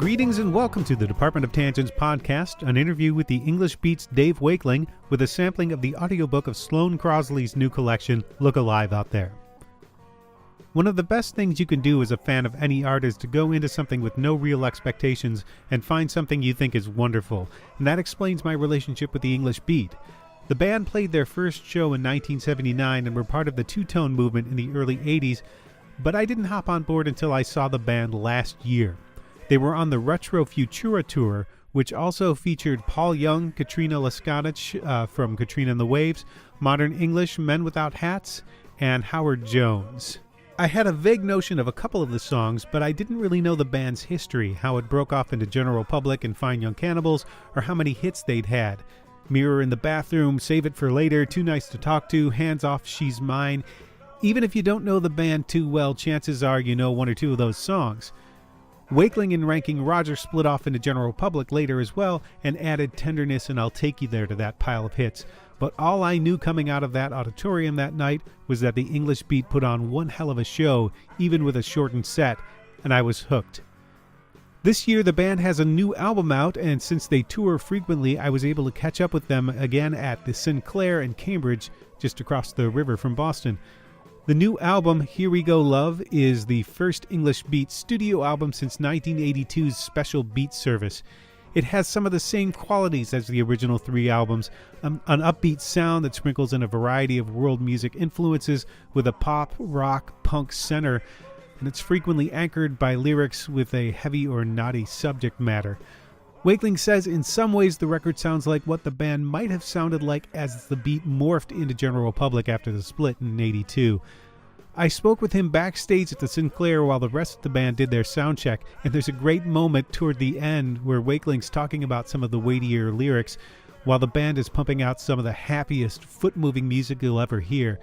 Greetings and welcome to the Department of Tangents podcast, an interview with the English Beat's Dave Wakeling with a sampling of the audiobook of Sloane Crosley's new collection, Look Alive Out There. One of the best things you can do as a fan of any art is to go into something with no real expectations and find something you think is wonderful, and that explains my relationship with the English Beat. The band played their first show in 1979 and were part of the two-tone movement in the early 80s, but I didn't hop on board until I saw the band last year. They were on the Retro Futura Tour, which also featured Paul Young, Katrina Leskanich from Katrina and the Waves, Modern English, Men Without Hats, and Howard Jones. I had a vague notion of a couple of the songs, but I didn't really know the band's history, how it broke off into general public and Fine Young Cannibals, or how many hits they'd had. Mirror in the Bathroom, Save It for Later, Too Nice to Talk To, Hands Off, She's Mine. Even if you don't know the band too well, chances are you know one or two of those songs. Wakeling and Ranking Roger split off into general public later as well and added Tenderness and I'll Take You There to that pile of hits. But all I knew coming out of that auditorium that night was that the English Beat put on one hell of a show, even with a shortened set, and I was hooked. This year the band has a new album out, and since they tour frequently, I was able to catch up with them again at the Sinclair in Cambridge, just across the river from Boston. The new album, Here We Go Love, is the first English Beat studio album since 1982's Special Beat Service. It has some of the same qualities as the original three albums, an upbeat sound that sprinkles in a variety of world music influences with a pop, rock, punk center, and it's frequently anchored by lyrics with a heavy or knotty subject matter. Wakeling says in some ways the record sounds like what the band might have sounded like as the Beat morphed into general public after the split in '82. I spoke with him backstage at the Sinclair while the rest of the band did their soundcheck, and there's a great moment toward the end where Wakeling's talking about some of the weightier lyrics while the band is pumping out some of the happiest, foot-moving music you'll ever hear.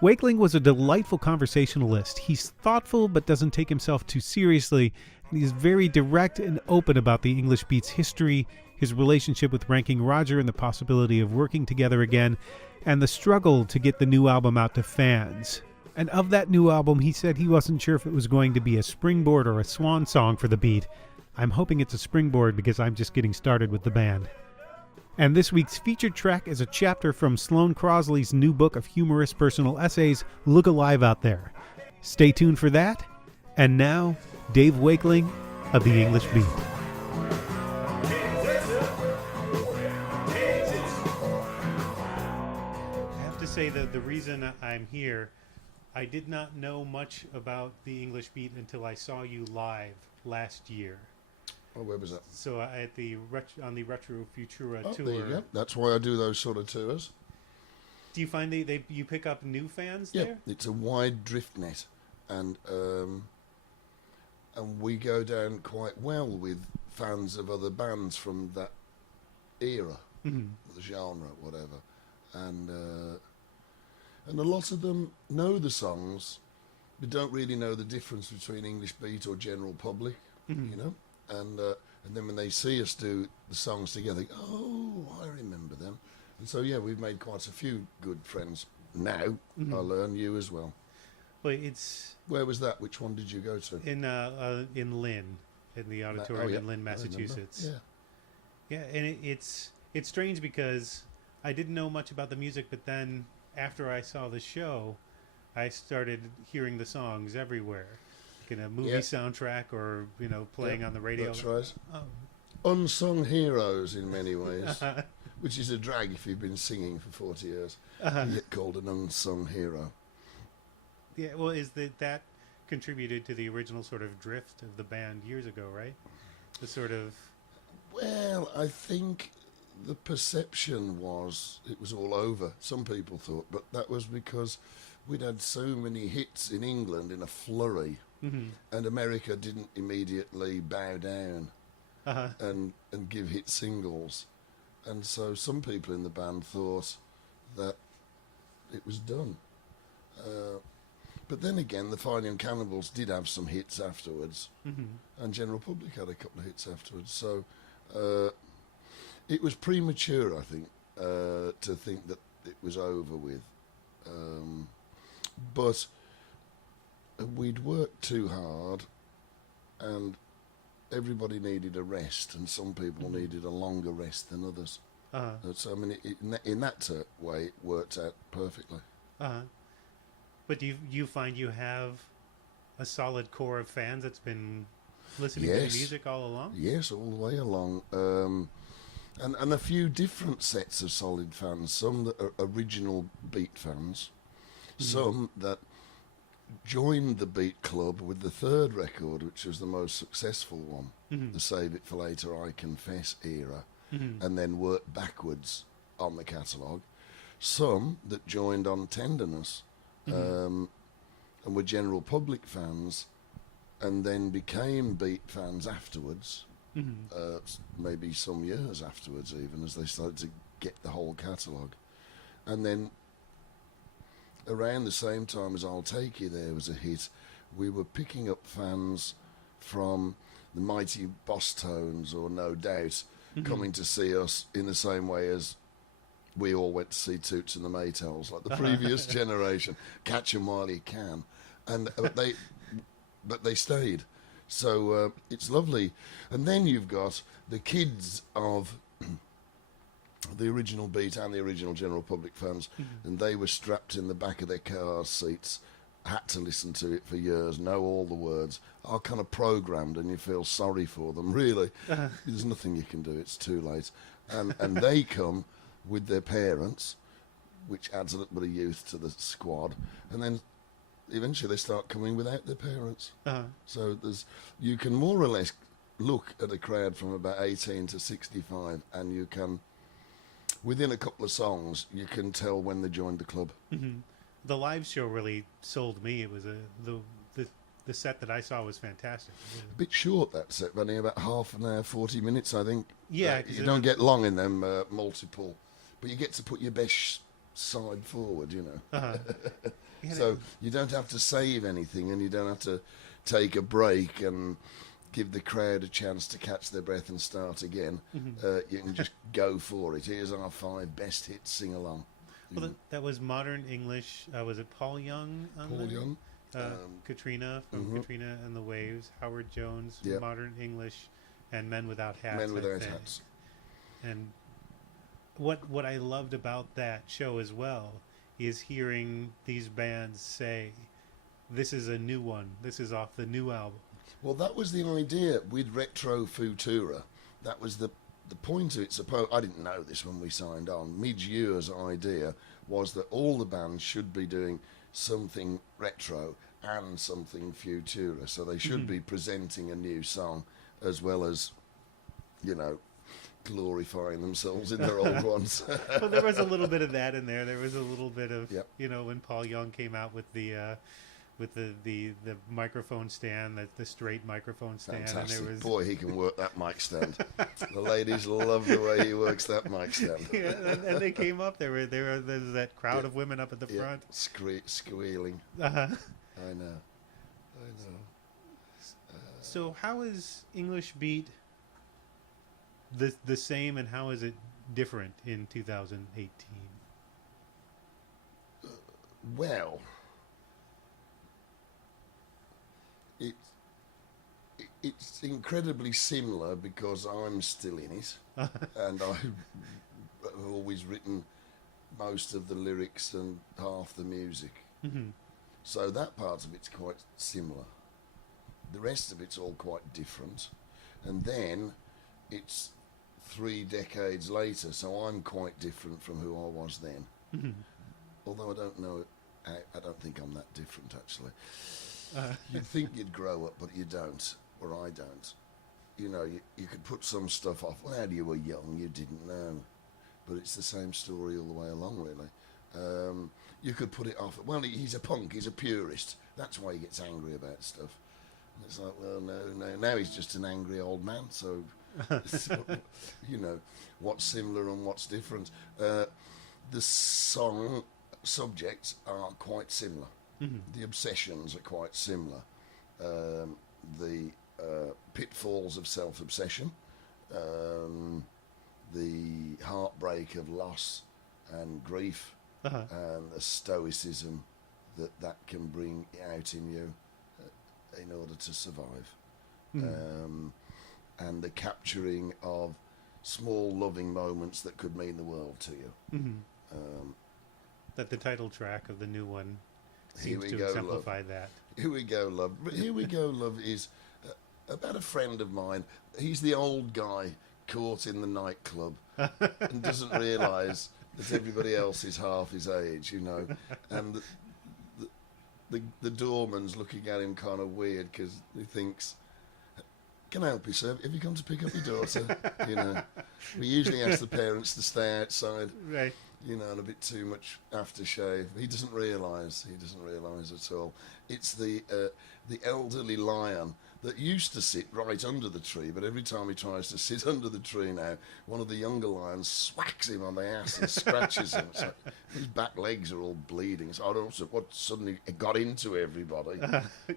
Wakeling was a delightful conversationalist. He's thoughtful but doesn't take himself too seriously, and he's very direct and open about the English Beat's history, his relationship with Ranking Roger and the possibility of working together again, and the struggle to get the new album out to fans. And of that new album, he said he wasn't sure if it was going to be a springboard or a swan song for the Beat. I'm hoping it's a springboard because I'm just getting started with the band. And this week's featured track is a chapter from Sloane Crosley's new book of humorous personal essays, Look Alive Out There. Stay tuned for that. And now, Dave Wakeling of the English Beat. I have to say that the reason I'm here, I did not know much about the English Beat until I saw you live last year. Oh, where was that? So at the on the Retro Futura Tour. There you go. That's why I do those sort of tours. Do you find you pick up new fans there? Yeah, it's a wide drift net, and we go down quite well with fans of other bands from that era, the genre, whatever, and a lot of them know the songs, but don't really know the difference between English Beat or general public, you know. And then when they see us do the songs together, they go, oh, I remember them. And so, yeah, we've made quite a few good friends now. I learn you as well. Well, it's... Where was that? Which one did you go to? In Lynn, in the auditorium in Lynn, Massachusetts. Yeah, and it's strange because I didn't know much about the music, but then after I saw the show, I started hearing the songs everywhere. In a movie soundtrack or, playing on the radio. That's right. Unsung heroes in many ways, which is a drag if you've been singing for 40 years. You get called an unsung hero. Yeah, well, is that contributed to the original sort of drift of the band years ago, right? The sort of... Well, I think the perception was it was all over. Some people thought, but that was because we'd had so many hits in England in a flurry. And America didn't immediately bow down and give hit singles. And so some people in the band thought that it was done. But then again, the Fine Young Cannibals did have some hits afterwards. And General Public had a couple of hits afterwards. So it was premature, I think, to think that it was over with. But we'd worked too hard, and everybody needed a rest, and some people needed a longer rest than others. So I mean, in that way, it worked out perfectly. But do you find you have a solid core of fans that's been listening to the music all along? Yes, all the way along. And a few different sets of solid fans. Some that are original Beat fans. Some that joined the Beat Club with the third record, which was the most successful one, the Save It For Later, I Confess era, and then worked backwards on the catalogue. Some that joined on Tenderness, and were general public fans, and then became Beat fans afterwards, maybe some years afterwards even, as they started to get the whole catalogue. And then around the same time as I'll Take You There was a hit, we were picking up fans from the mighty Boss Tones or No Doubt coming to see us in the same way as we all went to see Toots and the Maytals, like the previous generation. Catch 'em while you can. And but they stayed. So it's lovely. And then you've got the kids of the original Beat and the original general public fans, and they were strapped in the back of their car seats, had to listen to it for years, know all the words, are kind of programmed, and you feel sorry for them, really. There's nothing you can do, it's too late. And they come with their parents, which adds a little bit of youth to the squad, and then eventually they start coming without their parents. So you can more or less look at a crowd from about 18 to 65, and you can, within a couple of songs, you can tell when they joined the club. The live show really sold me. It was the set that I saw was fantastic. A bit short, that set, running about half an hour, 40 minutes, I think. Yeah. You don't get long in them multiple, but you get to put your best side forward, you know. So you don't have to save anything, and you don't have to take a break and give the crowd a chance to catch their breath and start again. You can just go for it. Here's our 5 best hits, sing along. Well, that was Modern English. Was it Paul Young? Paul Young. Katrina from Katrina and the Waves. Howard Jones, Yep. Modern English, and Men Without Hats. Men Without Hats. And what I loved about that show as well is hearing these bands say, "This is a new one. This is off the new album." Well, that was the idea with Retro Futura. That was the point of it. I didn't know this when we signed on. Mid-year's idea was that all the bands should be doing something retro and something Futura. So they should be presenting a new song as well as, you know, glorifying themselves in their old ones. Well, there was a little bit of that in there. There was a little bit of, Yep. you know, when Paul Young came out with the microphone stand, the straight microphone stand. Fantastic. And there was, Boy, he can work that mic stand. The ladies love the way he works that mic stand. yeah, and they came up. There's that crowd of women up at the front. Squealing. Uh-huh. I know. So how is English Beat the same, and how is it different in 2018? Well, it's incredibly similar because I'm still in it, and I've always written most of the lyrics and half the music. So that part of it's quite similar. The rest of it's all quite different. And then it's 3 decades later, so I'm quite different from who I was then. Although I don't know, I don't think I'm that different, actually. You'd think you'd grow up, but you don't, or I don't. You know, you could put some stuff off. Well, when you were young, you didn't know. But it's the same story all the way along, really. You could put it off. Well, he's a punk, he's a purist. That's why he gets angry about stuff. And it's like, well, no. Now he's just an angry old man, so, you know, what's similar and what's different. The song subjects are quite similar. The obsessions are quite similar. The pitfalls of self-obsession, the heartbreak of loss and grief, and the stoicism that can bring out in you in order to survive. and the capturing of small loving moments that could mean the world to you. That the title track of the new one Here seems We to Go, exemplify Love. that. Here We Go, Love. But Here We Go, Love is about a friend of mine. He's the old guy caught in the nightclub and doesn't realise that everybody else is half his age, you know. And the doorman's looking at him kind of weird because he thinks, "Can I help you, sir? Have you come to pick up your daughter?" You know, we usually ask the parents to stay outside, Right. you know, and a bit too much aftershave. He doesn't realise at all. It's the elderly lion that used to sit right under the tree, but every time he tries to sit under the tree now, one of the younger lions swacks him on the ass and scratches him. So his back legs are all bleeding. So I don't know what suddenly got into everybody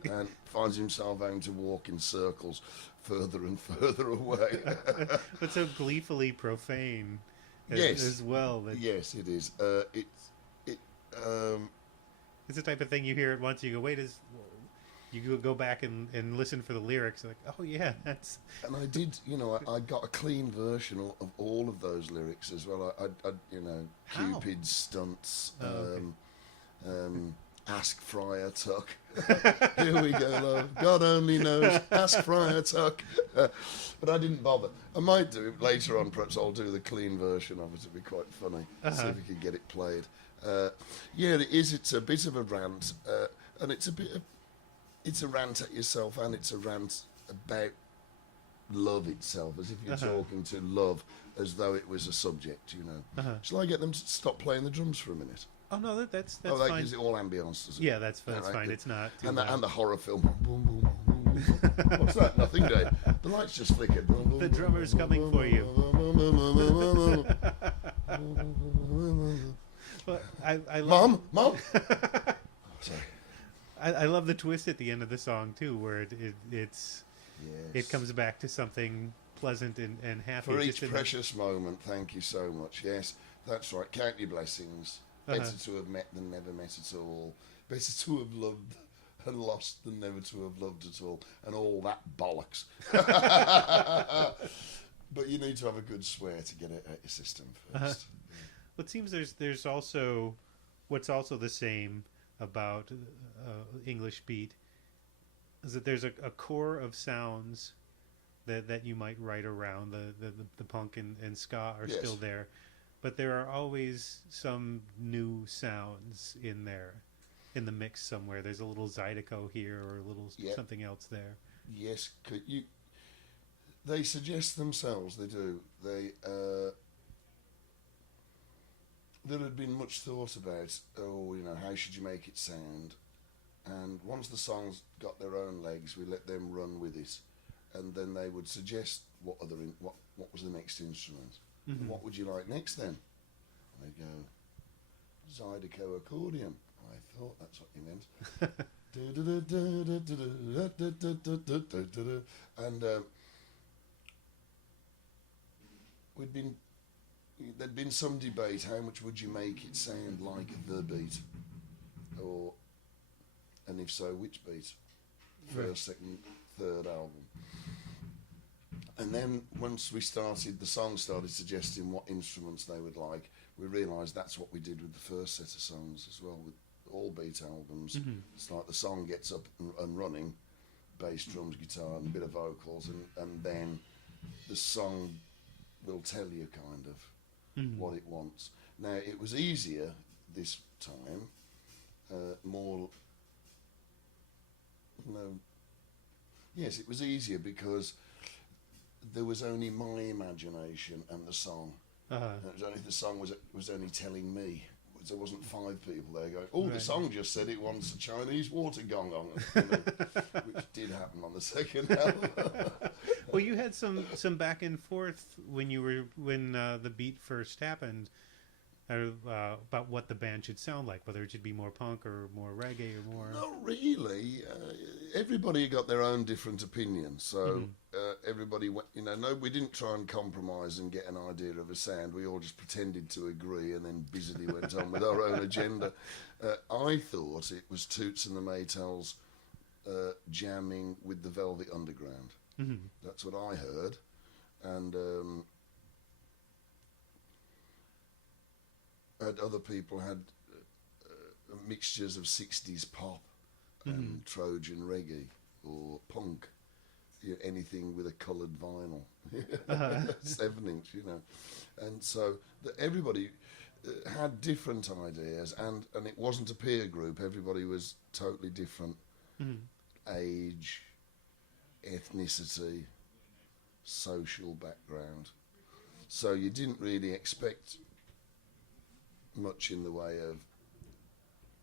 and finds himself having to walk in circles further and further away. But so gleefully profane Yes. as well. That Yes, it is. It's the type of thing you hear it once, you go, wait, you go back and listen for the lyrics, like, oh yeah, that's... And I did, you know, I got a clean version of all of those lyrics as well. I you know, How? Cupid's stunts, Okay. Ask Friar Tuck. Here we go, love. God only knows. Ask Friar Tuck. But I didn't bother. I might do it later on. Perhaps I'll do the clean version of it. It'd be quite funny. See if we can get it played. Yeah, it is. It's a bit of a rant, and it's a rant at yourself, and it's a rant about love itself, as if you're talking to love as though it was a subject, you know. Shall I get them to stop playing the drums for a minute? Oh no, that's Oh, that fine. gives it all ambience, does it? Yeah, that's All right, fine. good. It's not too And loud. the horror film. Boom, boom, boom, boom. What's that? Nothing, Dave. The lights just flickered. Boom, boom, The boom, drummer's boom, coming boom, for boom, you. boom, boom, boom, boom, boom, boom. But I love, Mom? Sorry. I love the twist at the end of the song too, where it Yes. comes back to something pleasant and happy. For just each in- precious moment, thank you so much. Yes, that's right. Count your blessings. Better to have met than never met at all. Better to have loved and lost than never to have loved at all. And all that bollocks. But you need to have a good swear to get it out your system first. Well, it seems there's also what's also the same about English beat is that there's a core of sounds that you might write around. The punk and ska are Yes. still there, but there are always some new sounds in there, in the mix somewhere. There's a little Zydeco here or a little Yep. something else there. Yes, they suggest themselves, they do. There had been much thought about, how should you make it sound? And once the songs got their own legs, we let them run with it. And then they would suggest what was the next instrument. Mm-hmm. What would you like next then? And they'd go, Zydeco accordion. I thought that's what you meant. And there'd been some debate, how much would you make it sound like the beat? And if so, which beat? First, second, third album. And then once the song started suggesting what instruments they would like, we realised that's what we did with the first set of songs as well, with all beat albums. Mm-hmm. It's like the song gets up and running, bass, drums, guitar, and a bit of vocals, and then the song will tell you kind of what it wants. Now, it was easier this time, yes, it was easier because there was only my imagination and the song. And it was only the song was only telling me. There wasn't five people there going, "Oh, Right. The song just said it wants a Chinese water gong on it," which did happen on the second album. Well, you had some back and forth when the beat first happened about what the band should sound like, whether it should be more punk or more reggae or more. Not really. Everybody got their own different opinions, so everybody went. No, we didn't try and compromise and get an idea of a sound. We all just pretended to agree and then busily went on with our own agenda. I thought it was Toots and the Maytals jamming with the Velvet Underground. That's what I heard. And other people had mixtures of 60s pop and Trojan reggae or punk, anything with a coloured vinyl, 7-inch, And so everybody had different ideas, and it wasn't a peer group. Everybody was totally different. Age, ethnicity, social background. So you didn't really expect much in the way of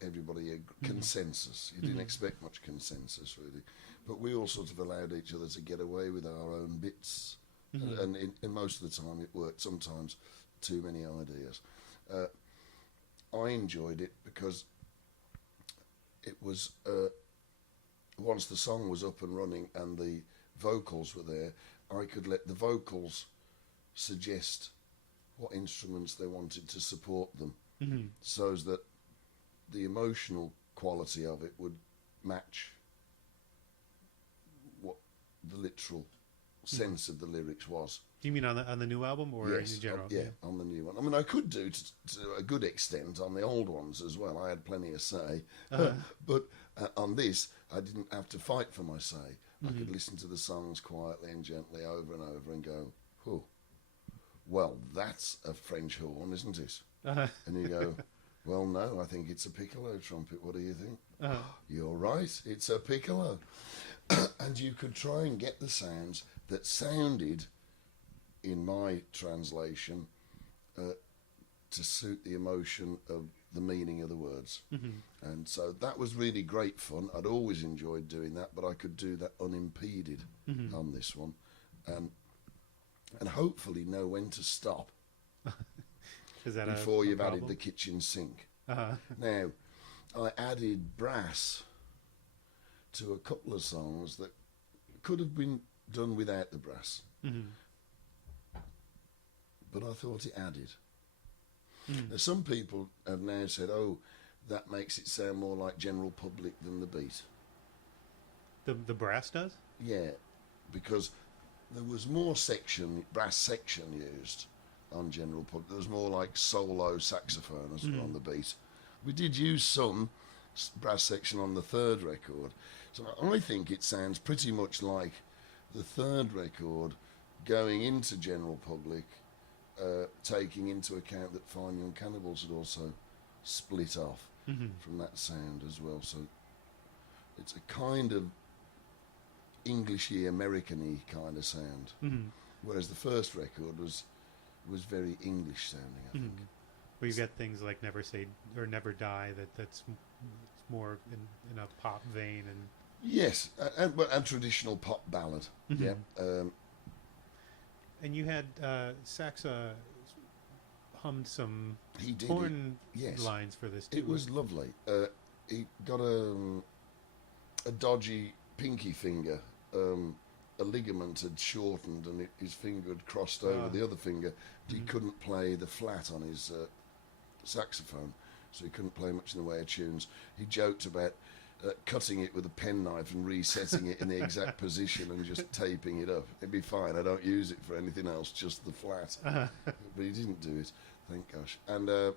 everybody consensus. You didn't expect much consensus, really. But we all sort of allowed each other to get away with our own bits. And in most of the time it worked. Sometimes too many ideas. I enjoyed it because it was, once the song was up and running and the vocals were there, I could let the vocals suggest what instruments they wanted to support them, so as that the emotional quality of it would match what the literal sense of the lyrics was. Do you mean on the new album or Yes, in general? yeah, on the new one. I mean, I could do to a good extent on the old ones as well. I had plenty of say. But on this, I didn't have to fight for my say. I could listen to the songs quietly and gently over and over and go, oh, well, that's a French horn, isn't it? And you go, well, no, I think it's a piccolo trumpet. What do you think? You're right, it's a piccolo. And you could try and get the sounds that sounded, in my translation, to suit the emotion of the meaning of the words. And so that was really great fun. I'd always enjoyed doing that, but I could do that unimpeded on this one. And hopefully know when to stop before you've added the kitchen sink. Now, I added brass to a couple of songs that could have been done without the brass. But I thought it added. Now, some people have now said, oh, that makes it sound more like General Public than the beat. The brass does? Yeah, because there was more brass section used on General Public. There was more like solo saxophone as well on the beat. We did use some brass section on the third record. So I think it sounds pretty much like the third record going into General Public, taking into account that Fine Young Cannibals had also split off from that sound as well. So it's a kind of Englishy, American-y kind of sound. Whereas the first record was very English sounding, I think. Well, you get things like Never Say or Never Die that's more in a pop vein and yes, and traditional pop ballad. Yeah. And you had Saxa hummed some horn lines for this too. It was lovely. He got a dodgy pinky finger. A ligament had shortened and his finger had crossed over the other finger. He couldn't play the flat on his saxophone, so he couldn't play much in the way of tunes. He joked about cutting it with a penknife and resetting it in the exact position and just taping it up. It'd be fine. I don't use it for anything else, just the flat. But he didn't do it, thank gosh. And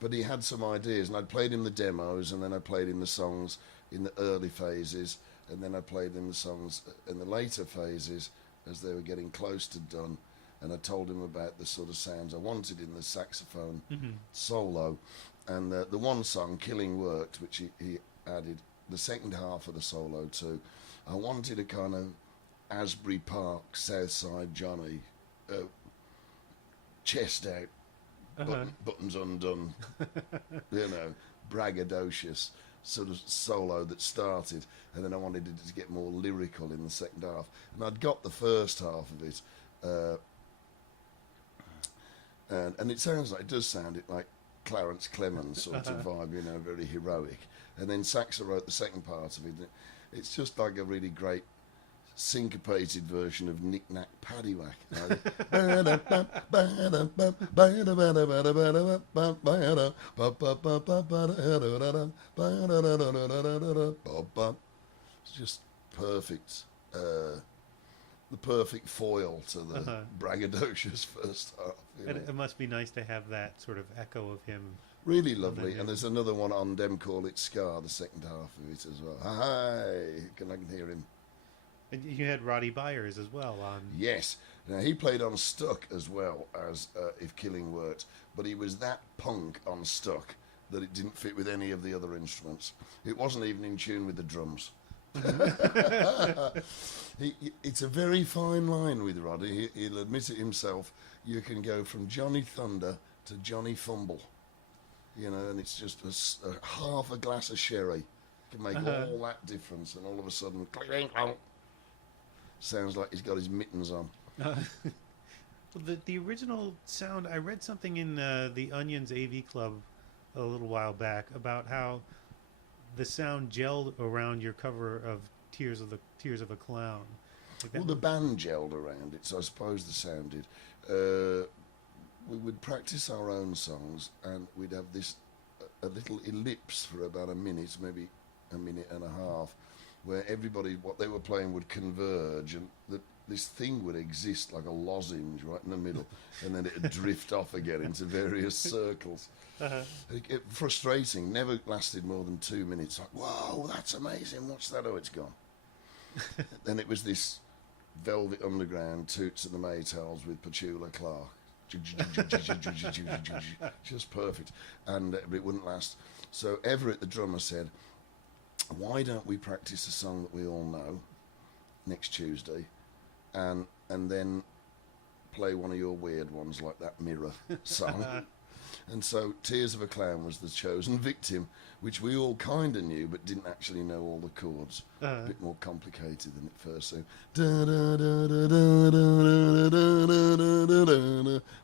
but he had some ideas, and I'd played him the demos, and then I played him the songs in the early phases, and then I played him the songs in the later phases as they were getting close to done. And I told him about the sort of sounds I wanted in the saxophone solo. And the one song, Killing Worked, which he added the second half of the solo to, I wanted a kind of Asbury Park, Southside Johnny, chest out, buttons undone, braggadocious sort of solo that started, and then I wanted it to get more lyrical in the second half. And I'd got the first half of it, and it does sound like Clarence Clemens sort of vibe, very heroic. And then Saxa wrote the second part of it. It's just like a really great syncopated version of Knick Knack Paddywhack. It's just perfect the perfect foil to the braggadocious first half. And it must be nice to have that sort of echo of him. Really lovely. And there's another one on Dem Call It Scar, the second half of it as well. Hi, I can hear him. And you had Roddy Byers as well on. Yes. Now, he played on Stuck as well as If Killing Worked, but he was that punk on Stuck that it didn't fit with any of the other instruments. It wasn't even in tune with the drums. It's a very fine line with Roddy. He'll admit it himself. You can go from Johnny Thunder to Johnny Fumble, and it's just a half a glass of sherry can make all that difference, and all of a sudden, sounds like he's got his mittens on. Well, the original sound, I read something in the Onion's AV Club a little while back about how the sound gelled around your cover of Tears of a Clown. Well, the band gelled around it, so I suppose the sound did. We would practice our own songs, and we'd have a little ellipse for about a minute, maybe a minute and a half, where everybody, what they were playing would converge, and this thing would exist like a lozenge right in the middle, and then it would drift off again into various circles. Frustrating, never lasted more than 2 minutes. Like, whoa, that's amazing, what's that? Oh, it's gone. Then it was this Velvet Underground, Toots and the Maytals with Petula Clark. Just perfect. And it wouldn't last. So Everett, the drummer, said, why don't we practice a song that we all know next Tuesday, and then play one of your weird ones like that Mirror song. And so Tears of a Clown was the chosen victim, which we all kind of knew but didn't actually know all the chords. A bit more complicated than it first seemed.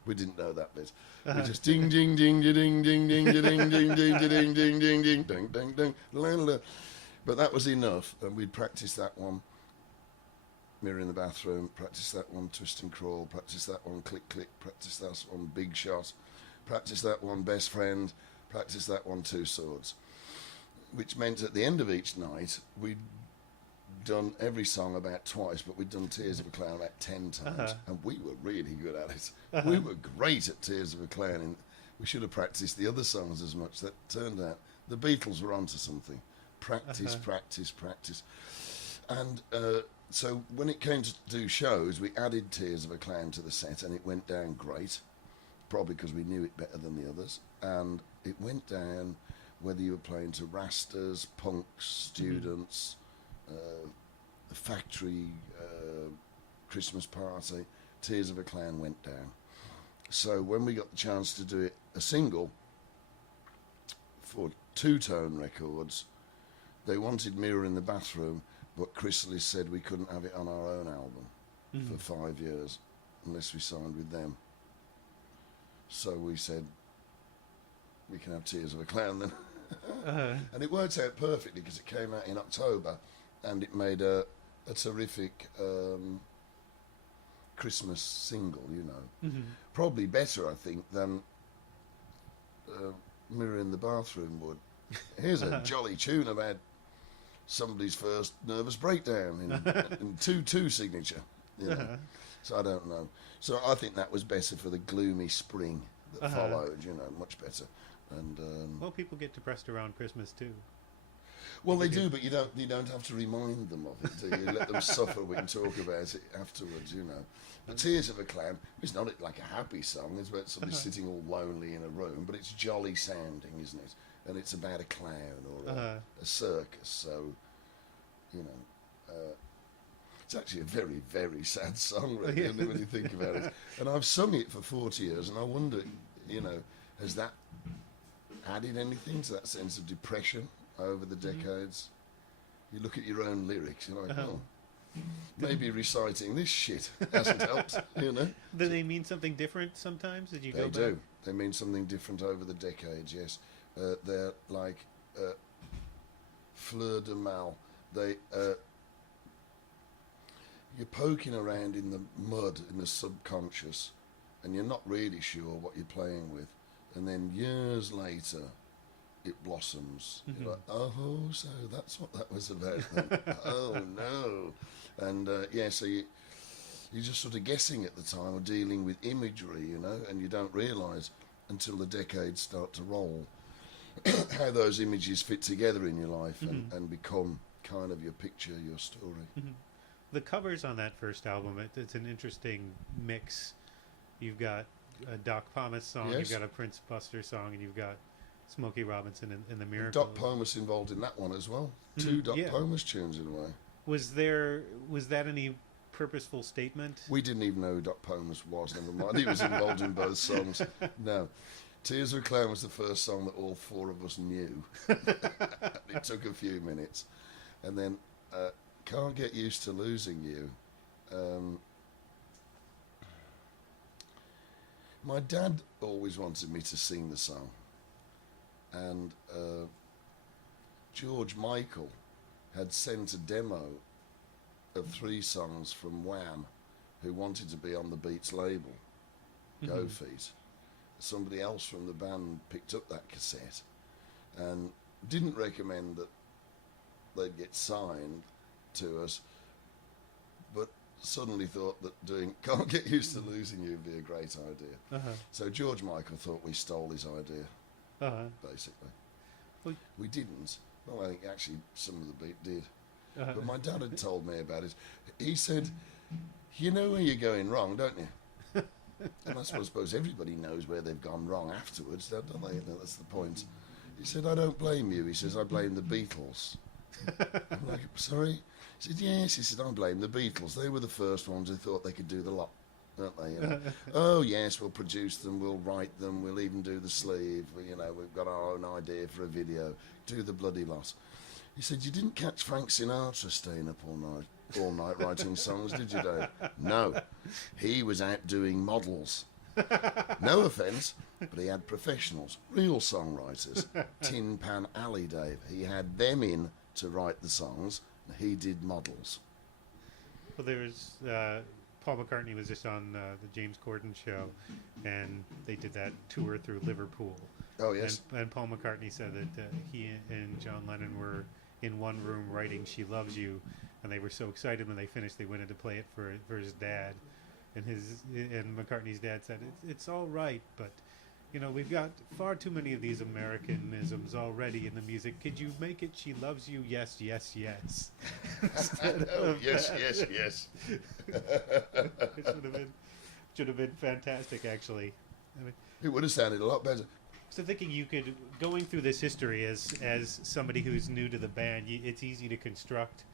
We didn't know that bit. We just ding ding ding ding ding ding ding ding ding ding ding ding ding ding ding ding ding ding. But that was enough, and we'd practice that one. Mirror in the Bathroom, practice that one, Twist and Crawl, practice that one, Click Click, practice that one, Big Shot, practice that one, Best Friend, practice that one, Two Swords. Which meant at the end of each night, we'd done every song about twice, but we'd done Tears of a Clown about 10 times, and we were really good at it. We were great at Tears of a Clown, and we should have practiced the other songs as much. That turned out the Beatles were onto something. Practice, practice, practice. And so when it came to do shows, we added Tears of a Clown to the set, and it went down great, probably because we knew it better than the others. And it went down whether you were playing to Rastas, punks, students, factory, Christmas party. Tears of a Clown went down. So when we got the chance to do it a single for two-tone records, they wanted Mirror in the Bathroom, but Crosley said we couldn't have it on our own album for 5 years unless we signed with them. So we said, we can have Tears of a Clown then. And it worked out perfectly because it came out in October, and it made a terrific Christmas single, Probably better, I think, than Mirror in the Bathroom would. Here's a jolly tune about somebody's first nervous breakdown in 2/2 signature. So I don't know. So I think that was better for the gloomy spring that followed, much better. And well, people get depressed around Christmas too. Well, they do, but you don't have to remind them of it, do you? Let them suffer. We can talk about it afterwards, But Tears of a Clown, it's not like a happy song. It's about somebody sitting all lonely in a room, but it's jolly sounding, isn't it? And it's about a clown or a circus, so, it's actually a very, very sad song, really, when you think about it. And I've sung it for 40 years, and I wonder, has that added anything to that sense of depression over the decades? You look at your own lyrics, you're like, maybe reciting this shit hasn't helped, Do they mean something different sometimes? Did you go back? They do. They mean something different over the decades, yes. They're like fleur de mal. You're poking around in the mud, in the subconscious, and you're not really sure what you're playing with. And then years later, it blossoms. You're like, oh, so that's what that was about then. Oh, no. And, so you're just sort of guessing at the time or dealing with imagery, and you don't realise until the decades start to roll how those images fit together in your life and become kind of your picture, your story. The covers on that first album, it's an interesting mix. You've got a Doc Pomus song, Yes. you've got a Prince Buster song, and you've got Smokey Robinson and the Miracles. Doc Pomus involved in that one as well. Two Doc Pomus tunes in a way. Was that any purposeful statement? We didn't even know who Doc Pomus was, never mind. He was involved in both songs. No. Tears of a Clown was the first song that all four of us knew. It took a few minutes. And then Can't Get Used to Losing You. My dad always wanted me to sing the song. And George Michael had sent a demo of 3 songs from Wham, who wanted to be on the Beats label, Go Feet. Somebody else from the band picked up that cassette and didn't recommend that they'd get signed to us, but suddenly thought that doing Can't Get Used to Losing You would be a great idea. So George Michael thought we stole his idea, basically. Well, we didn't. Well, I think actually some of the beat did. But my dad had told me about it. He said, you know where you're going wrong, don't you? And I suppose everybody knows where they've gone wrong afterwards, don't they? That's the point. He said, I don't blame you. He says, I blame the Beatles. I'm like, sorry? He said, yes. He said, I blame the Beatles. They were the first ones who thought they could do the lot, weren't they? Oh, yes, we'll produce them, we'll write them, we'll even do the sleeve. We've got our own idea for a video. Do the bloody lot. He said, you didn't catch Frank Sinatra staying up all night writing songs, did you, Dave? No. He was out doing models. No offence, but he had professionals, real songwriters. Tin Pan Alley, Dave. He had them in to write the songs, and he did models. Well, there was Paul McCartney was just on the James Corden show, and they did that tour through Liverpool. Oh, yes. And Paul McCartney said that he and John Lennon were in one room writing She Loves You, and they were so excited when they finished they went in to play it for his dad. And McCartney's dad said, it's all right, but we've got far too many of these Americanisms already in the music. Could you make it She Loves You, yes, yes, yes? Yes, yes, yes. It should have been fantastic, actually. It would have sounded a lot better. So thinking you could, going through this history as somebody who's new to the band, it's easy to construct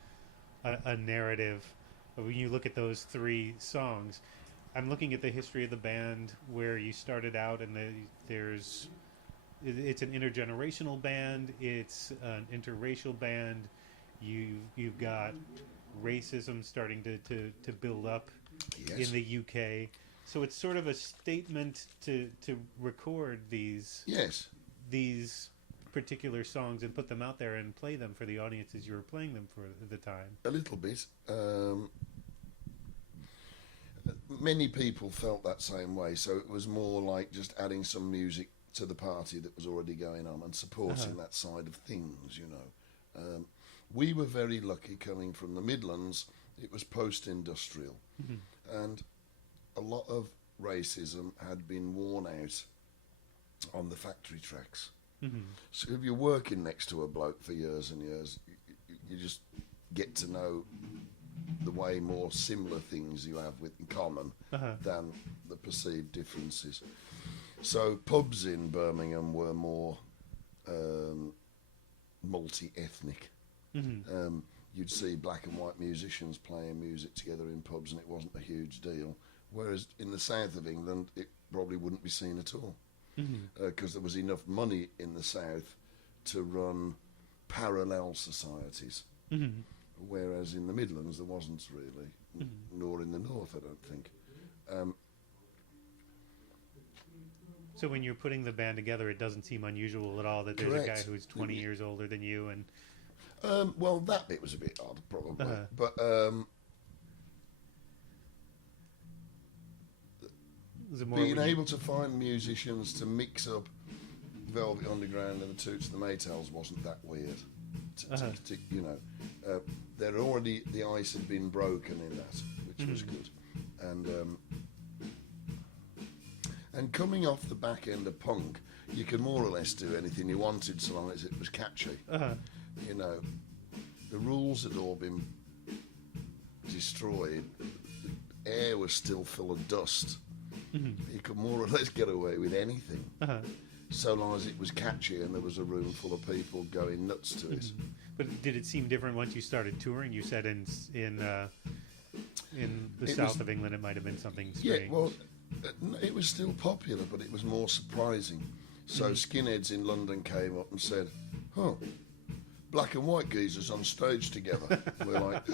a narrative. When you look at those 3 songs, I'm looking at the history of the band where you started out, and it's an intergenerational band, it's an interracial band. You've got racism starting to build up in the UK. So it's sort of a statement to record these particular songs and put them out there and play them for the audiences you were playing them for at the time. A little bit. Many people felt that same way, so it was more like just adding some music to the party that was already going on and supporting that side of things, We were very lucky coming from the Midlands. It was post-industrial, and a lot of racism had been worn out on the factory tracks. So if you're working next to a bloke for years and years, you just get to know the way more similar things you have in common than the perceived differences. So pubs in Birmingham were more multi-ethnic. You'd see black and white musicians playing music together in pubs and it wasn't a huge deal. Whereas in the south of England, it probably wouldn't be seen at all. Because there was enough money in the south to run parallel societies. Whereas in the Midlands there wasn't really, nor in the north, I don't think. So when you're putting the band together, it doesn't seem unusual at all that there's a guy who's 20 years older than you, and well, that bit was a bit odd, probably, but being able to find musicians to mix up Velvet Underground and the Toots and the Maytals wasn't that weird. You know, there already the ice had been broken in that, which was good, and coming off the back end of punk, you could more or less do anything you wanted so long as it was catchy. You know, the rules had all been destroyed. The air was still full of dust. You could more or less get away with anything, so long as it was catchy and there was a room full of people going nuts to it. But did it seem different once you started touring? You said in the south of England it might have been something strange. Yeah, well, it was still popular, but it was more surprising. So skinheads in London came up and said, "Huh, black and white geezers on stage together." We're like,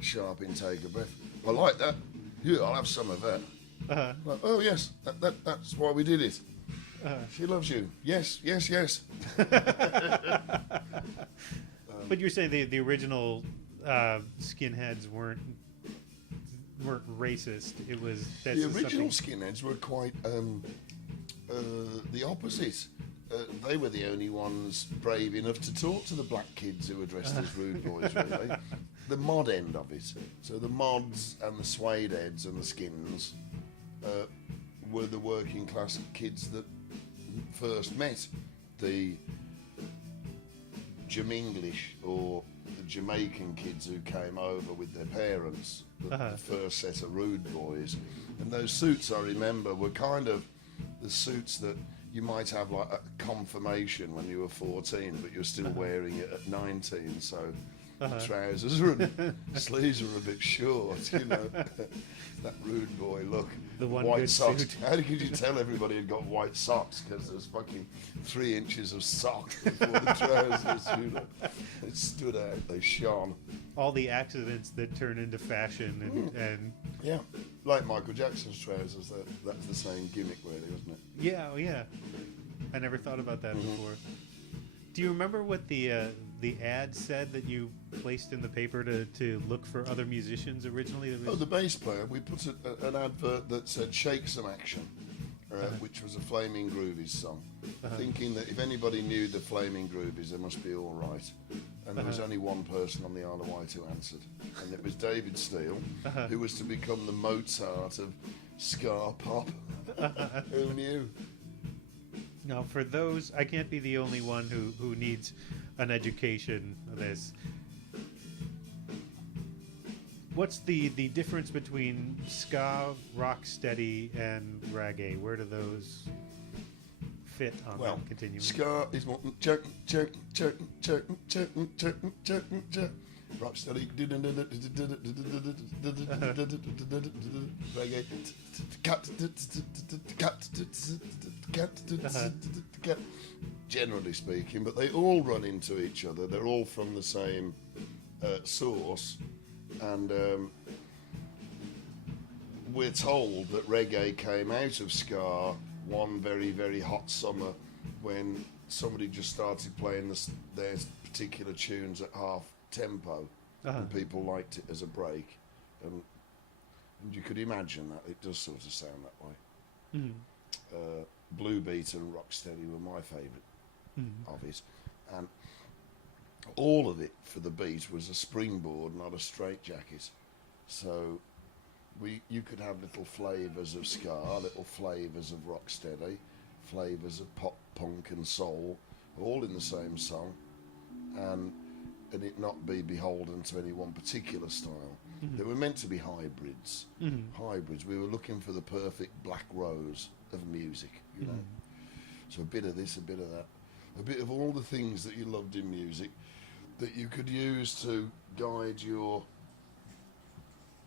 sharp intake of breath. I like that. Yeah, I'll have some of that. Like, oh yes, that's why we did it. She loves you. Yes, yes, yes. But you're saying the original skinheads weren't racist. It was the original skinheads were quite the opposite. They were the only ones brave enough to talk to the black kids who were dressed as rude boys, really. The mod end of it. So the mods and the suede heads and the skins were the working class kids that first met the Jaminglish or the Jamaican kids who came over with their parents, the first set of rude boys. And those suits, I remember, were kind of the suits that you might have like at confirmation when you were 14, but you're still wearing it at 19, so trousers and sleeves were a bit short, you know. That rude boy look. The one white good socks. suit. How could you tell everybody had got white socks? Because there's fucking 3 inches of sock before the trousers, you know. It stood out, they shone. All the accidents that turn into fashion and yeah, like Michael Jackson's trousers. That's the same gimmick, really, isn't it? yeah. I never thought about that before. Do you remember what the ad said that you placed in the paper to look for other musicians originally? The bass player. We put an advert that said "Shake Some Action," which was a Flaming Groovies song, thinking that if anybody knew the Flaming Groovies, they must be all right. And there was only one person on the Isle of Wight who answered, and it was David Steele, who was to become the Mozart of ska pop. Who knew? Now, for those, I can't be the only one who needs an education of this. What's the difference between ska, rocksteady, and reggae? Where do those fit on that continuum? Ska is more rocksteady, reggae. Generally speaking, but they all run into each other. They're all from the same source, and we're told that reggae came out of ska one very, very hot summer when somebody just started playing their particular tunes at half tempo, and people liked it as a break, and you could imagine that it does sort of sound that way. Blue Beat and Rocksteady were my favourite of it, and all of it for the beat was a springboard, not a straitjacket. So you could have little flavours of ska, little flavours of rocksteady, flavours of pop, punk and soul, all in the same song, and it not be beholden to any one particular style. They were meant to be hybrids. Hybrids. We were looking for the perfect black rose of music, you know. So a bit of this, a bit of that, a bit of all the things that you loved in music that you could use to guide your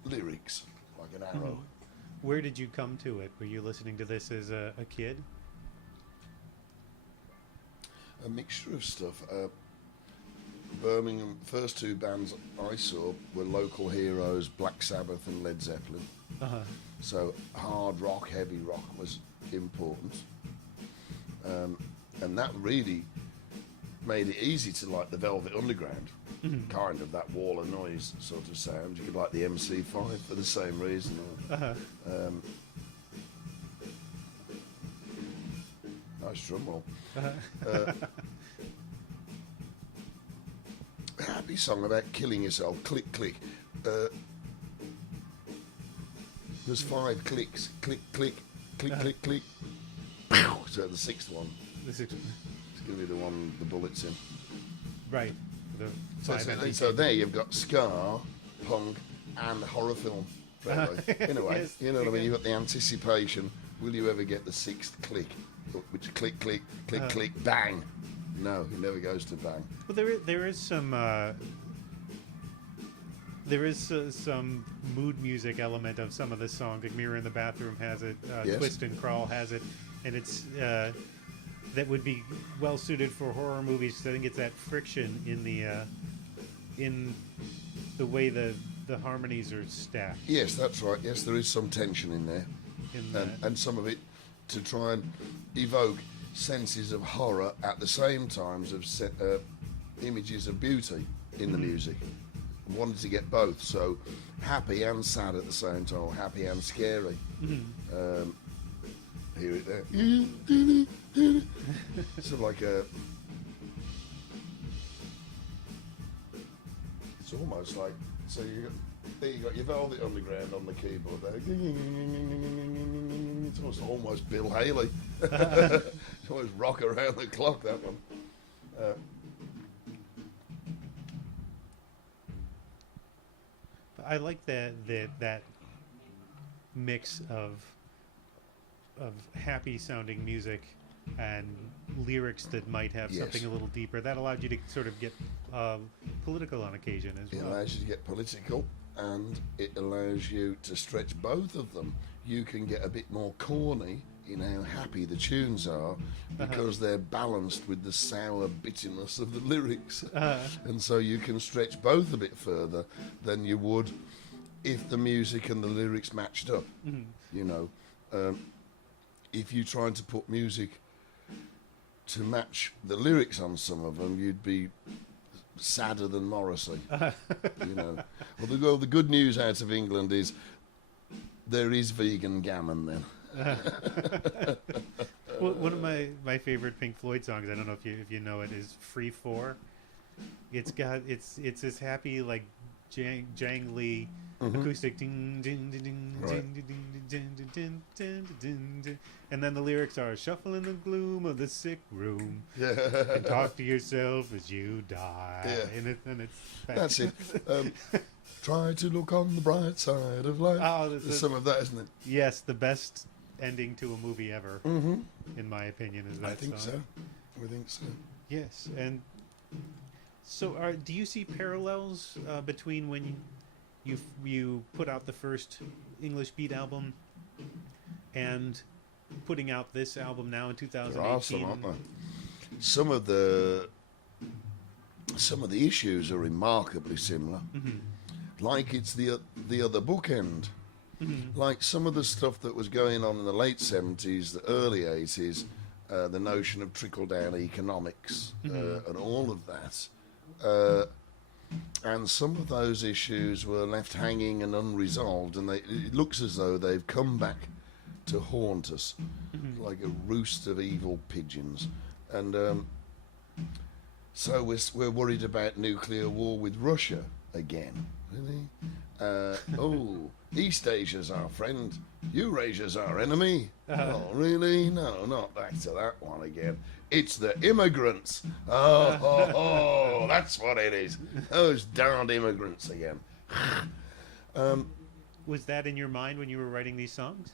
lyrics like an arrow. Where did you come to it? Were you listening to this as a kid? A mixture of stuff. Birmingham, first two bands I saw were local heroes, Black Sabbath and Led Zeppelin. So hard rock, heavy rock was important. And that really made it easy to like the Velvet Underground, kind of that wall of noise sort of sound. You could like the MC5 for the same reason. Nice drum roll. Happy song about killing yourself. Click, click. There's 5 clicks. Click, click, click, click, click. So the 6th one. The 6th one. It's going to be the one the bullet's in. Right. So there you've got ska, punk, and horror film. In a way. Yes, you know what I mean? You've got the anticipation. Will you ever get the 6th click? Which click, click, click, click, bang. No, it never goes to bang. Well, there is some mood music element of some of the songs. Like Mirror in the Bathroom has it, Yes. Twist and Crawl has it, and it's that would be well suited for horror movies. 'Cause I think it's that friction in the way the harmonies are stacked. Yes, that's right. Yes, there is some tension in there, and some of it to try and evoke senses of horror at the same times of images of beauty in the music. Wanted to get both, so happy and sad at the same time, or happy and scary. Hear it there. Sort of like a. It's almost like so you got your Velvet Underground on the keyboard there. It's almost Bill Haley. It's almost rock around the clock, that one. I like that mix of happy sounding music and lyrics that might have something a little deeper. That allowed you to sort of get political on occasion as well. It allows you to get political, and it allows you to stretch both of them. You can get a bit more corny in how happy the tunes are because they're balanced with the sour bitterness of the lyrics. And so you can stretch both a bit further than you would if the music and the lyrics matched up. You know, if you tried to put music to match the lyrics on some of them, you'd be sadder than Morrissey. You know, well, the good news out of England is there is vegan gammon then. Well, one of my favorite Pink Floyd songs, I don't know if you know it, is "Free 4." It's this happy, like jangly acoustic ding ding ding ding ding ding ding ding ding ding, and then the lyrics are "Shuffle in the gloom of the sick room and talk to yourself as you die." And it's that's it. Try to look on the bright side of life. There's some of that, isn't it? Yes, the best ending to a movie ever, in my opinion, is that I think song. so. I think so. Yes, and so do you see parallels between when you put out the first English Beat album and putting out this album now in 2018? There are some, aren't there? Some of the issues are remarkably similar. Like it's the other bookend. Like some of the stuff that was going on in the late 70s, the early 80s, the notion of trickle-down economics and all of that. And some of those issues were left hanging and unresolved, and it looks as though they've come back to haunt us like a roost of evil pigeons. And so we're worried about nuclear war with Russia again. Really? East Asia's our friend, Eurasia's our enemy. Oh, really? No, not back to that one again. It's the immigrants. Oh, that's what it is. Those darned immigrants again. Was that in your mind when you were writing these songs?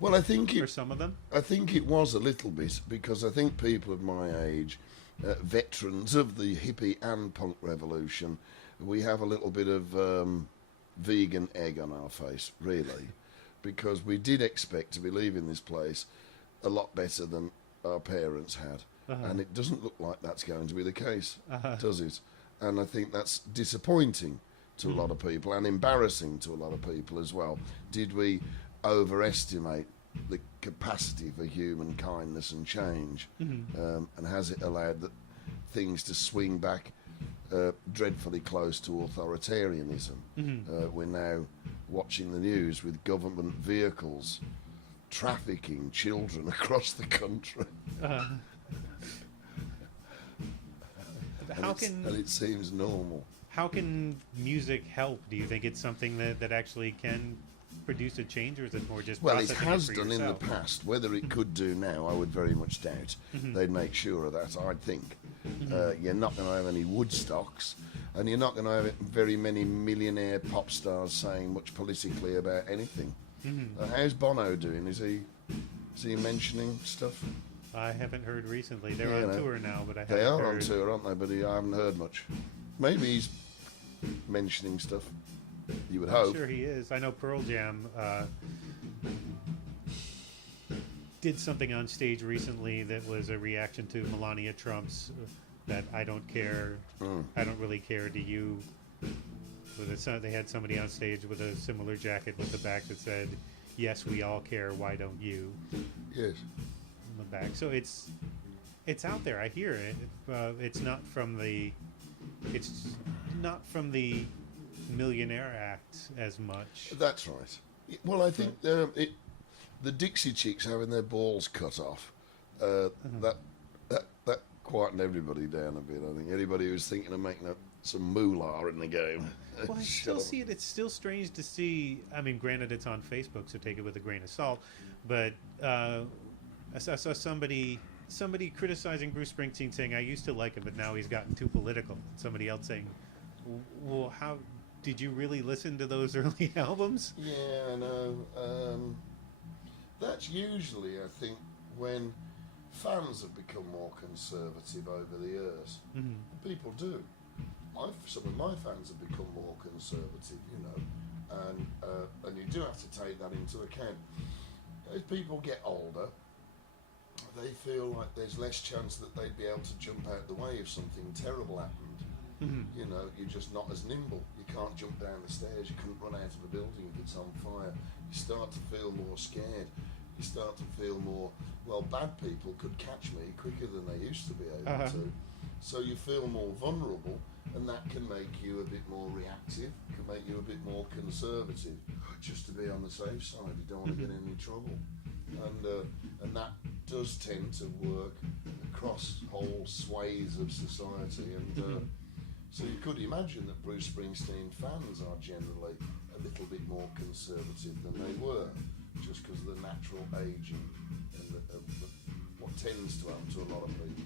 Well, I think or some of them? I think it was a little bit, because I think people of my age, veterans of the hippie and punk revolution, we have a little bit of vegan egg on our face, really, because we did expect to be leaving this place a lot better than our parents had, and it doesn't look like that's going to be the case, does it? And I think that's disappointing to a lot of people and embarrassing to a lot of people as well. Did we overestimate the capacity for human kindness and change, and has it allowed things to swing back dreadfully close to authoritarianism? We're now watching the news with government vehicles trafficking children across the country. And it seems normal. How can music help? Do you think it's something that actually can produce a change, or is it more just well, it processing has for done yourself? in the past. Whether it could do now, I would very much doubt. They'd make sure of that, I think. You're not going to have any Woodstocks, and you're not going to have very many millionaire pop stars saying much politically about anything. How's Bono doing? Is he mentioning stuff? I haven't heard recently. They're on tour now, but I haven't They are heard. on tour, aren't they? But I haven't heard much. Maybe he's mentioning stuff. You would hope. Sure he is. I know Pearl Jam did something on stage recently that was a reaction to Melania Trump's that I don't care, I don't really care, do you? They had somebody on stage with a similar jacket with the back that said, yes, we all care, why don't you? Yes. On the back. So it's out there. I hear it. It's not from the Millionaire Act as much. That's right. Well, I think the Dixie Chicks having their balls cut off, that quietened everybody down a bit. I think anybody who was thinking of making some moolah in the game. Well, I still see it. It's still strange to see. I mean, granted, it's on Facebook, so take it with a grain of salt. But I saw somebody criticizing Bruce Springsteen, saying, I used to like him, but now he's gotten too political. Somebody else saying, well, how did you really listen to those early albums? Yeah, I know. That's usually, I think, when fans have become more conservative over the years. People do. Some of my fans have become more conservative, you know, and you do have to take that into account. As people get older, they feel like there's less chance that they'd be able to jump out the way if something terrible happened. You know, you're just not as nimble. You can't jump down the stairs. You couldn't run out of a building if it's on fire. You start to feel more scared. You start to feel more, well, bad people could catch me quicker than they used to be able to. So you feel more vulnerable, and that can make you a bit more reactive, can make you a bit more conservative, just to be on the safe side. You don't want to get in any trouble. And that does tend to work across whole swathes of society. And so you could imagine that Bruce Springsteen fans are generally a little bit more conservative than they were, just because of the natural aging and what tends to happen to a lot of people.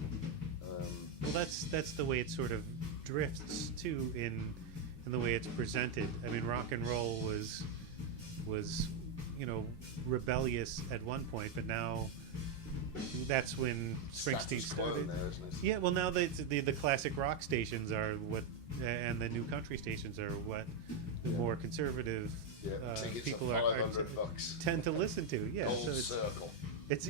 Well, that's the way it sort of drifts too in the way it's presented. I mean, rock and roll was you know, rebellious at one point, but now that's when Springsteen started. Now, isn't it? Yeah, well, now the classic rock stations are what, and the new country stations are what the more conservative people tend to listen to. Yeah, Gold so it's, Circle. It's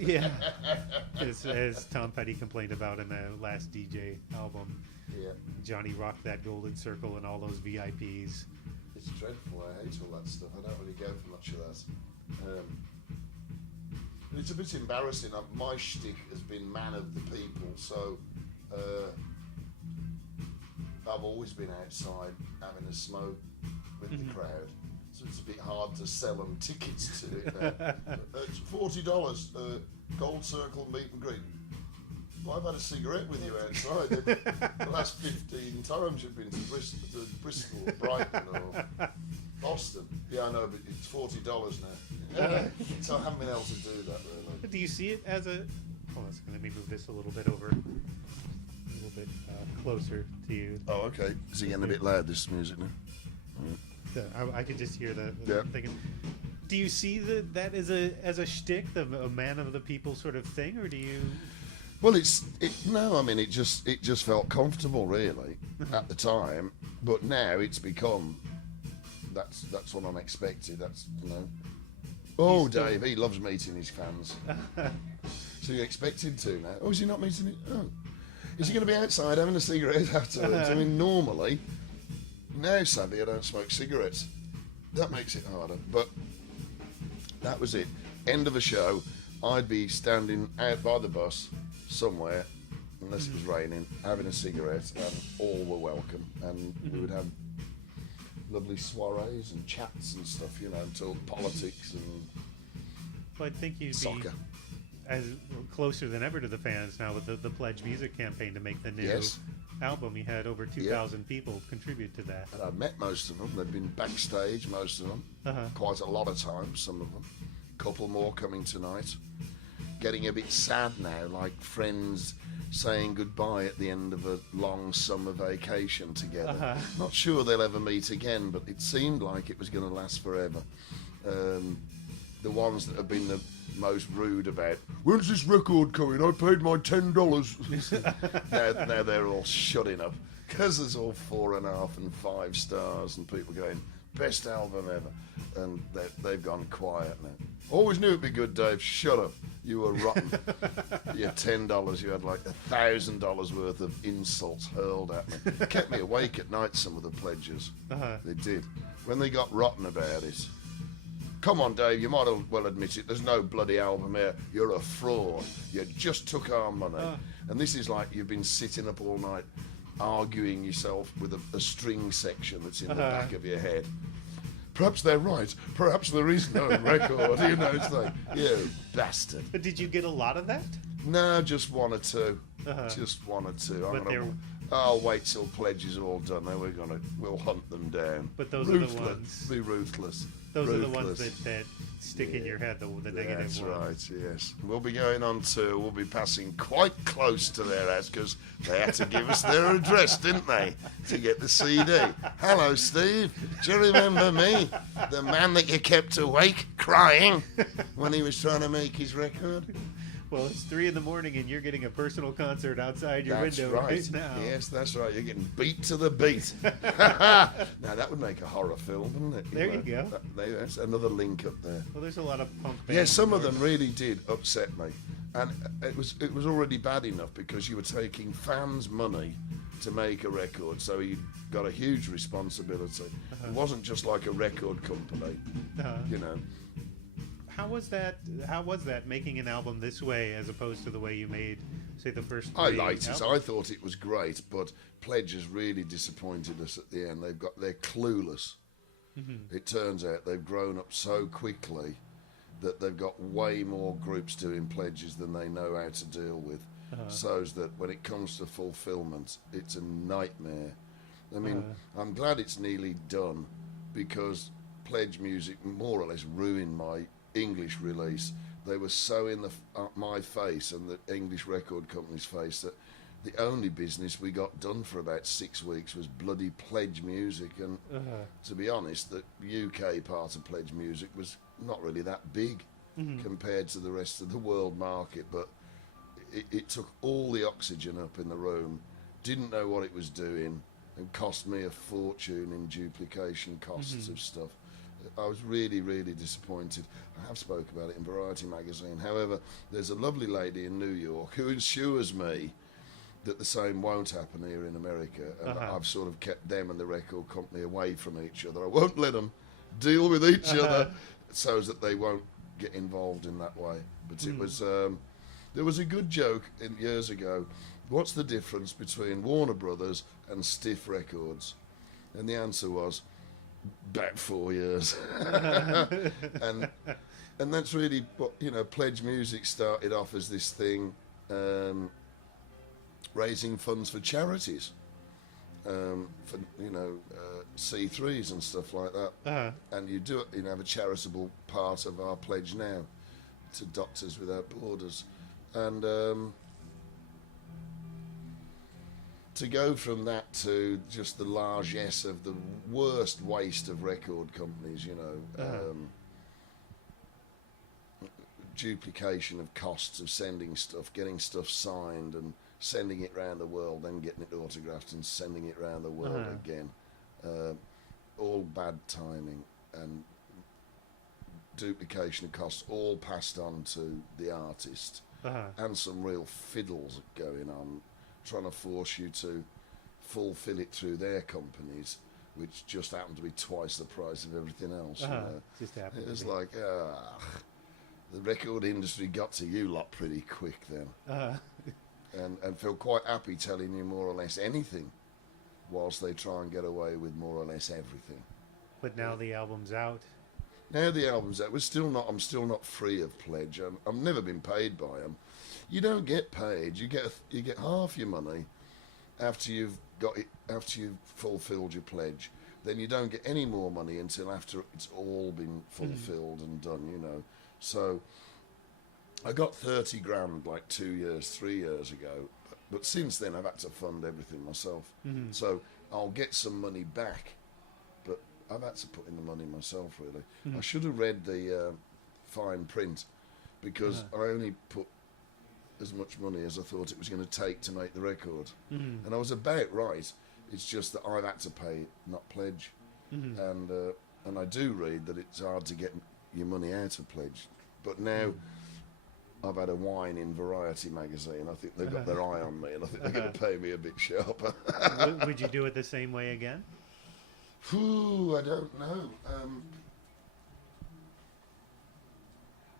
as Tom Petty complained about in the last DJ album. Yeah. Johnny rocked that golden circle and all those VIPs. It's dreadful. I hate all that stuff. I don't really go for much of that. It's a bit embarrassing. My shtick has been man of the people, so I've always been outside having a smoke with the crowd. So it's a bit hard to sell them tickets to it now. It's $40, Gold Circle meet and greet. Well, I've had a cigarette with you outside. The last 15 times you've been to Bristol or Brighton or Boston. Yeah, I know, but it's $40 now. So I haven't been able to do that, really. Do you see it as a... Hold on a second, let me move this a little bit over. A little bit closer to you. Oh, okay. Is it getting a bit loud, this music now? I could just hear the thinking. Do you see that as a shtick, a man of the people sort of thing, or do you? Well, no. I mean, it just felt comfortable, really, at the time. But now it's become that's what I'm expected. That's, you know. Oh, Dave, he loves meeting his fans. So you expect him to now? Oh, is he not meeting it? Oh, is he going to be outside having a cigarette afterwards? I mean, normally. Now, sadly, I don't smoke cigarettes. That makes it harder. But that was it. End of a show. I'd be standing out by the bus somewhere, unless it was raining, having a cigarette, and all were welcome. And we would have lovely soirees and chats and stuff, you know, and talk politics. Well, I think you'd Soccer. be as closer than ever to the fans now with the Pledge Music campaign to make the new album. You had over 2,000 people contribute to that. And I've met most of them. They've been backstage, most of them. Quite a lot of times, some of them. Couple more coming tonight. Getting a bit sad now, like friends saying goodbye at the end of a long summer vacation together. Not sure they'll ever meet again, but it seemed like it was going to last forever. The ones that have been the most rude about, when's this record coming? I paid my $10. now they're all shutting up because there's all 4.5 and 5 stars and people going, best album ever. And they've gone quiet now. Always knew it'd be good, Dave. Shut up. You were rotten. Your $10, you had like $1,000 worth of insults hurled at me. Kept me awake at night, some of the pledges. They did. When they got rotten about it. Come on, Dave, you might as well admit it. There's no bloody album here. You're a fraud. You just took our money. And this is like you've been sitting up all night arguing yourself with a string section that's in the back of your head. Perhaps they're right. Perhaps there is no record. You know, it's like, you bastard. But did you get a lot of that? No, just one or two. Just one or two. I'll wait till pledges are all done. Then we'll hunt them down. But those are the ones. Be ruthless. Those are the ones that stick in your head, the negative That's ones. right, yes. We'll be going on tour. We'll be passing quite close to their house because they had to give us their address, didn't they, to get the CD. Hello, Steve. Do you remember me? The man that you kept awake crying when he was trying to make his record? Well, it's 3 a.m. and you're getting a personal concert outside your window right now. Yes, that's right. You're getting beat to the beat. Now, that would make a horror film, wouldn't it? There you go. That's another link up there. Well, there's a lot of punk bands. Yeah, some of them really did upset me. And it was already bad enough because you were taking fans' money to make a record, so you got a huge responsibility. It wasn't just like a record company, you know. How was that making an album this way as opposed to the way you made, say, the first 3 I liked it. albums? I thought it was great, but Pledge has really disappointed us at the end. They're clueless. It turns out they've grown up so quickly that they've got way more groups doing pledges than they know how to deal with. So that when it comes to fulfillment, it's a nightmare. I mean, I'm glad it's nearly done because Pledge music more or less ruined my English release. They were so in my face and the English record company's face that the only business we got done for about 6 weeks was bloody Pledge music. And to be honest, the UK part of Pledge music was not really that big compared to the rest of the world market, but it took all the oxygen up in the room, didn't know what it was doing, and cost me a fortune in duplication costs of stuff. I was really, really disappointed. I have spoke about it in Variety magazine. However, there's a lovely lady in New York who assures me that the same won't happen here in America. And I've sort of kept them and the record company away from each other. I won't let them deal with each other so that they won't get involved in that way. But it was, there was a good joke years ago. What's the difference between Warner Brothers and Stiff Records? And the answer was, about 4 years. and that's really what, you know, Pledge Music started off as this thing, raising funds for charities, for, you know, C3s and stuff like that. And you do it, you know, have a charitable part of our pledge now to Doctors Without Borders. And to go from that to just the largesse of the worst waste of record companies, you know, duplication of costs of sending stuff, getting stuff signed and sending it around the world, then getting it autographed and sending it around the world again. All bad timing and duplication of costs, all passed on to the artist. And some real fiddles going on, trying to force you to fulfill it through their companies, which just happen to be twice the price of everything else. You know? Just it was like, the record industry got to you lot pretty quick then. And feel quite happy telling you more or less anything, whilst they try and get away with more or less everything. But now the album's out. Now the album's out, I'm still not free of pledge. I've never been paid by them. You don't get paid. You get half your money after you've fulfilled your pledge. Then you don't get any more money until after it's all been fulfilled and done, you know. So I got 30 grand like 3 years ago. But since then I've had to fund everything myself. So I'll get some money back. But I've had to put in the money myself, really. I should have read the fine print because I only put as much money as I thought it was going to take to make the record. And I was about right. It's just that I've had to pay, not pledge. And I do read that it's hard to get your money out of pledge. But now I've had a whine in Variety magazine. I think they've got their eye on me, and I think they're going to pay me a bit sharper. Would you do it the same way again? I don't know.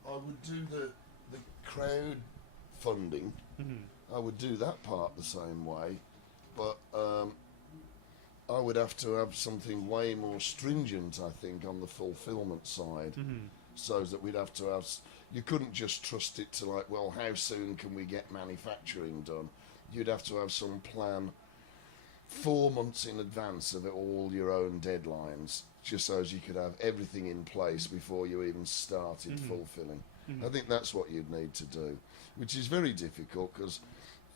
I would do the crowd funding. I would do that part the same way, but I would have to have something way more stringent, I think, on the fulfillment side, so that we'd have to have. You couldn't just trust it to like, well, how soon can we get manufacturing done? You'd have to have some plan 4 months in advance of all your own deadlines, just so as you could have everything in place before you even started fulfilling. I think that's what you'd need to do, which is very difficult because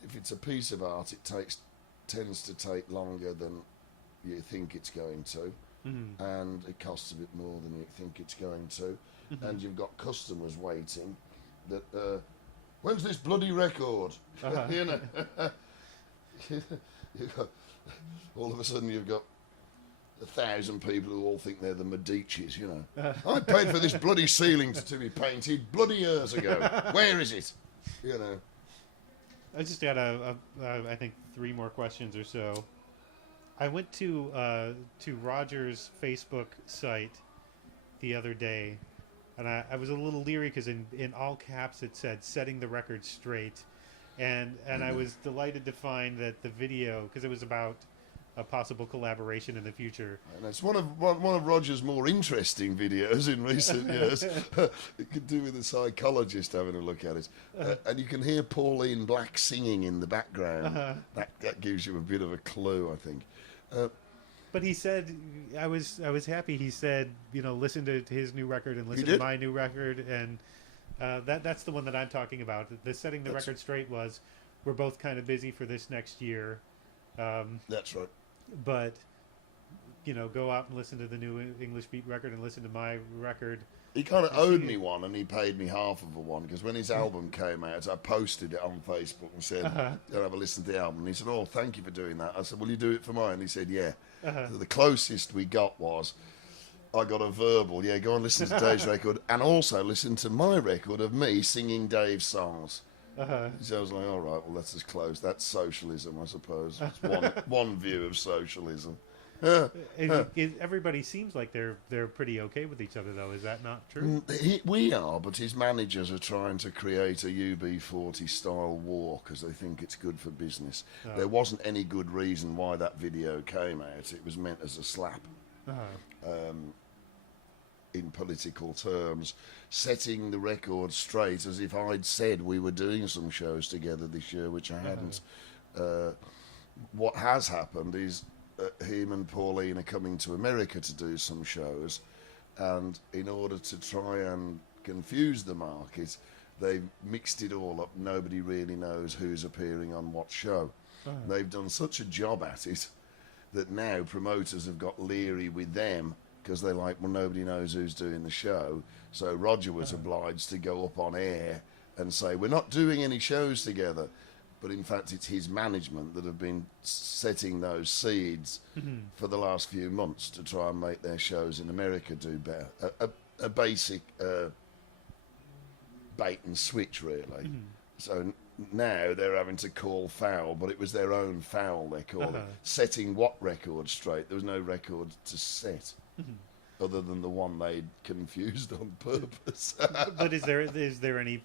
if it's a piece of art, it tends to take longer than you think it's going to, and it costs a bit more than you think it's going to, and you've got customers waiting that, when's this bloody record? You know, you've got, all of a sudden you've got 1,000 people who all think they're the Medicis, you know. I paid for this bloody ceiling to be painted bloody years ago. Where is it? You know. I just got I think 3 more questions or so. I went to Roger's Facebook site the other day, and I was a little leery because in all caps it said "setting the record straight," and I was delighted to find that the video, because it was about a possible collaboration in the future. And it's one of Roger's more interesting videos in recent years. It could do with a psychologist having a look at it. And you can hear Pauline Black singing in the background. That gives you a bit of a clue, I think. But he said, I was happy. He said, you know, listen to his new record and listen to my new record, and that's the one that I'm talking about. The setting the record straight was, we're both kind of busy for this next year. That's right. But, you know, go out and listen to the new English Beat record and listen to my record. He kind of owed me one, and he paid me half of a one, because when his album came out, I posted it on Facebook and said, "I'll have a listen to the album." And he said, "Oh, thank you for doing that." I said, "Will you do it for mine?" And he said, "Yeah." So the closest we got was, I got a verbal, "Yeah, go and listen to Dave's record, and also listen to my record of me singing Dave's songs." So I was like, all right, well, that's as close. That's socialism, I suppose. It's one view of socialism. Everybody seems like they're pretty okay with each other, though. Is that not true? We are, but his managers are trying to create a UB40 style war because they think it's good for business. There wasn't any good reason why that video came out. It was meant as a slap. In political terms, setting the record straight, as if I'd said we were doing some shows together this year, which I hadn't. What has happened is him and Pauline are coming to America to do some shows, and in order to try and confuse the market, they've mixed it all up. Nobody really knows who's appearing on what show. They've done such a job at it that now promoters have got leery with them, because they're like, well, nobody knows who's doing the show. So Roger was obliged to go up on air and say, we're not doing any shows together. But in fact, it's his management that have been setting those seeds for the last few months to try and make their shows in America do better. A basic bait and switch, really. So now they're having to call foul, but it was their own foul, they call it. Setting what record straight? There was no record to set. Other than the one they'd confused on purpose. But is there any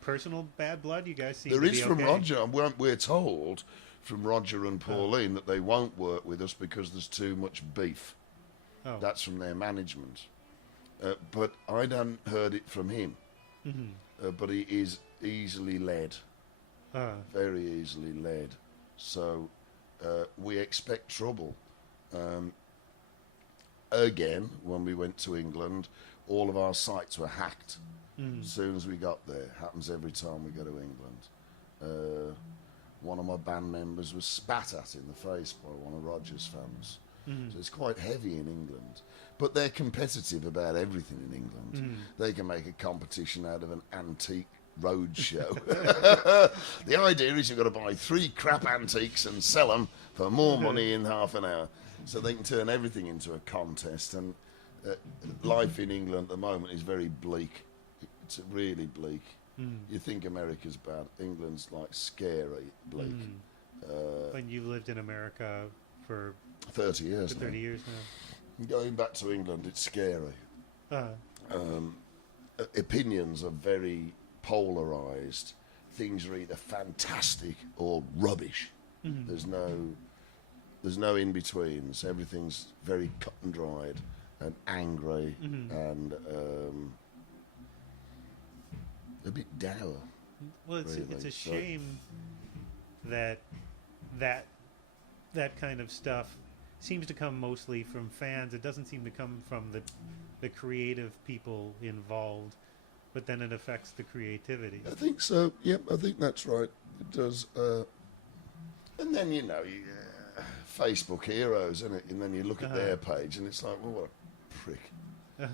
personal bad blood? You guys seem there to is be from okay. Roger. We're told from Roger and Pauline that they won't work with us because there's too much beef. That's from their management. But I hadn't heard it from him. But he is easily led, very easily led. So we expect trouble. Again, when we went to England, all of our sites were hacked as soon as we got there. Happens every time we go to England. One of my band members was spat at in the face by one of Roger's fans. So it's quite heavy in England. But they're competitive about everything in England. They can make a competition out of an antique road show. The idea is you've got to buy 3 crap antiques and sell them for more money in half an hour. So they can turn everything into a contest. And life in England at the moment is very bleak. It's really bleak. You think America's bad. England's like scary bleak. When you lived in America for 30 years for 30 now. years now. Going back to England, it's scary. Opinions are very polarised. Things are either fantastic or rubbish. There's no in-betweens. Everything's very cut and dried and angry and a bit dour. Well, it's a shame that kind of stuff seems to come mostly from fans. It doesn't seem to come from the creative people involved, but then it affects the creativity. I think so. Yep, I think that's right. It does. And then, Facebook heroes, isn't it? And then you look at their page and it's like, well, what a prick. I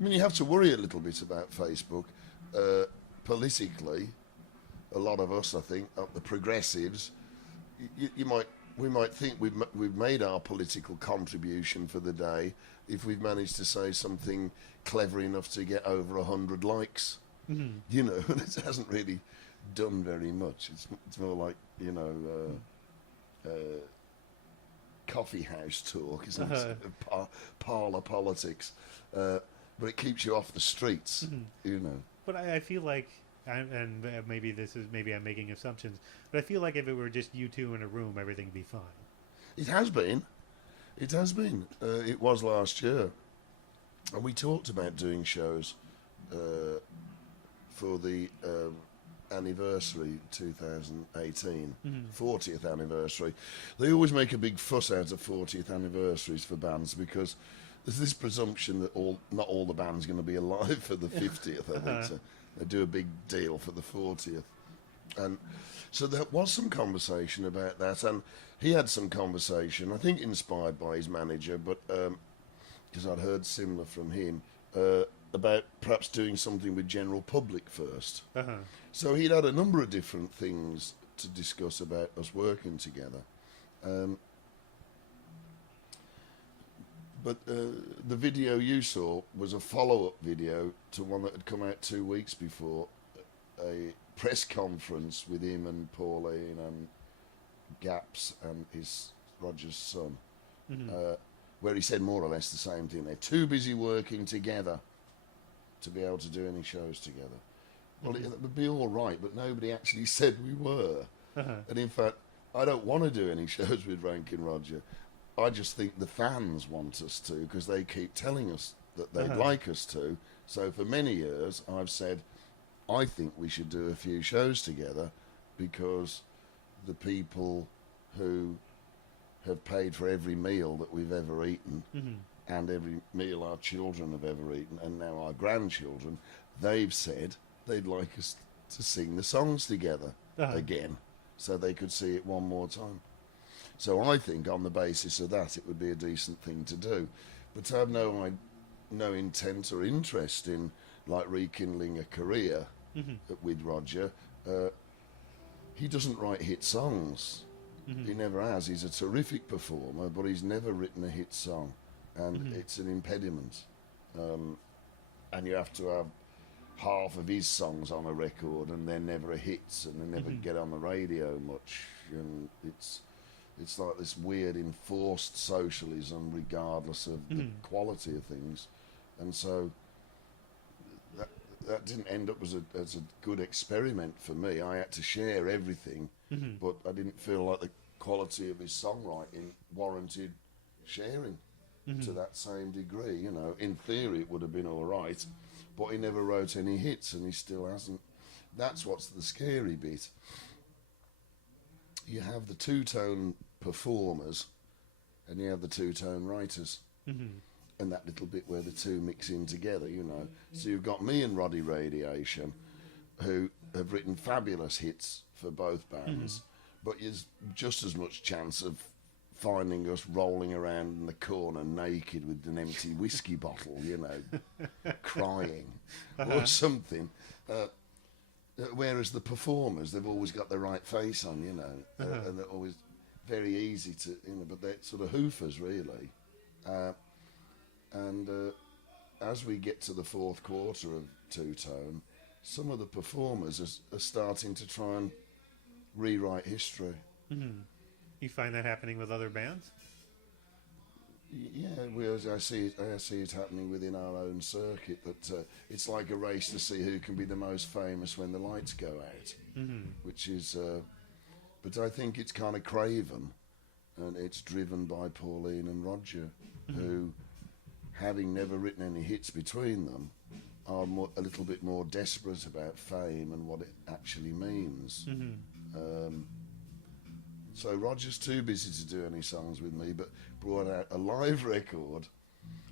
mean, you have to worry a little bit about Facebook. Politically, a lot of us, I think, the progressives, we might think we've made our political contribution for the day if we've managed to say something clever enough to get over 100 likes. It hasn't really done very much. It's more like coffee house talk, isn't it? Parlour politics, but it keeps you off the streets. But I feel like, and maybe I'm making assumptions, but I feel like if it were just you two in a room, everything would be fine. It has been. It has been. It was last year. And we talked about doing shows for the anniversary, 2018, 40th anniversary. They always make a big fuss out of 40th anniversaries for bands because there's this presumption that not all the band's going to be alive for the 50th, I think. So they do a big deal for the 40th. And so there was some conversation about that, and he had some conversation, I think inspired by his manager, but because I'd heard similar from him, about perhaps doing something with general public first. So he'd had a number of different things to discuss about us working together. But the video you saw was a follow-up video to one that had come out 2 weeks before, a press conference with him and Pauline and Gaps and Roger's son, where he said more or less the same thing. They're too busy working together to be able to do any shows together. Well, it would be all right, but nobody actually said we were. And in fact, I don't want to do any shows with Ranking Roger. I just think the fans want us to, because they keep telling us that they'd like us to. So for many years, I've said, I think we should do a few shows together because the people who have paid for every meal that we've ever eaten and every meal our children have ever eaten and now our grandchildren, they've said they'd like us to sing the songs together again so they could see it one more time. So I think on the basis of that it would be a decent thing to do. But I have no intent or interest in like rekindling a career with Roger. He doesn't write hit songs. He never has. He's a terrific performer, but he's never written a hit song. And it's an impediment. And you have to have half of his songs on a record and they're never a hits and they never get on the radio much. And it's like this weird enforced socialism regardless of the quality of things. And so that didn't end up as a good experiment for me. I had to share everything, but I didn't feel like the quality of his songwriting warranted sharing. to that same degree. You know, in theory it would have been all right, but he never wrote any hits, and he still hasn't. That's what's the scary bit. You have the two-tone performers, and you have the two-tone writers. And that little bit where the two mix in together, you know. So you've got me and Roddy Radiation, who have written fabulous hits for both bands, but there's just as much chance of finding us rolling around in the corner naked with an empty whiskey bottle, you know, crying or something. Whereas the performers, they've always got the right face on, you know, and they're always very easy to, you know, but they're sort of hoofers, really. As we get to the fourth quarter of two-tone, some of the performers are starting to try and rewrite history. You find that happening with other bands? Yeah, I see it happening within our own circuit, that it's like a race to see who can be the most famous when the lights go out, which is, but I think it's kind of craven, and it's driven by Pauline and Roger, who, having never written any hits between them, are a little bit more desperate about fame and what it actually means. So Roger's too busy to do any songs with me, but brought out a live record.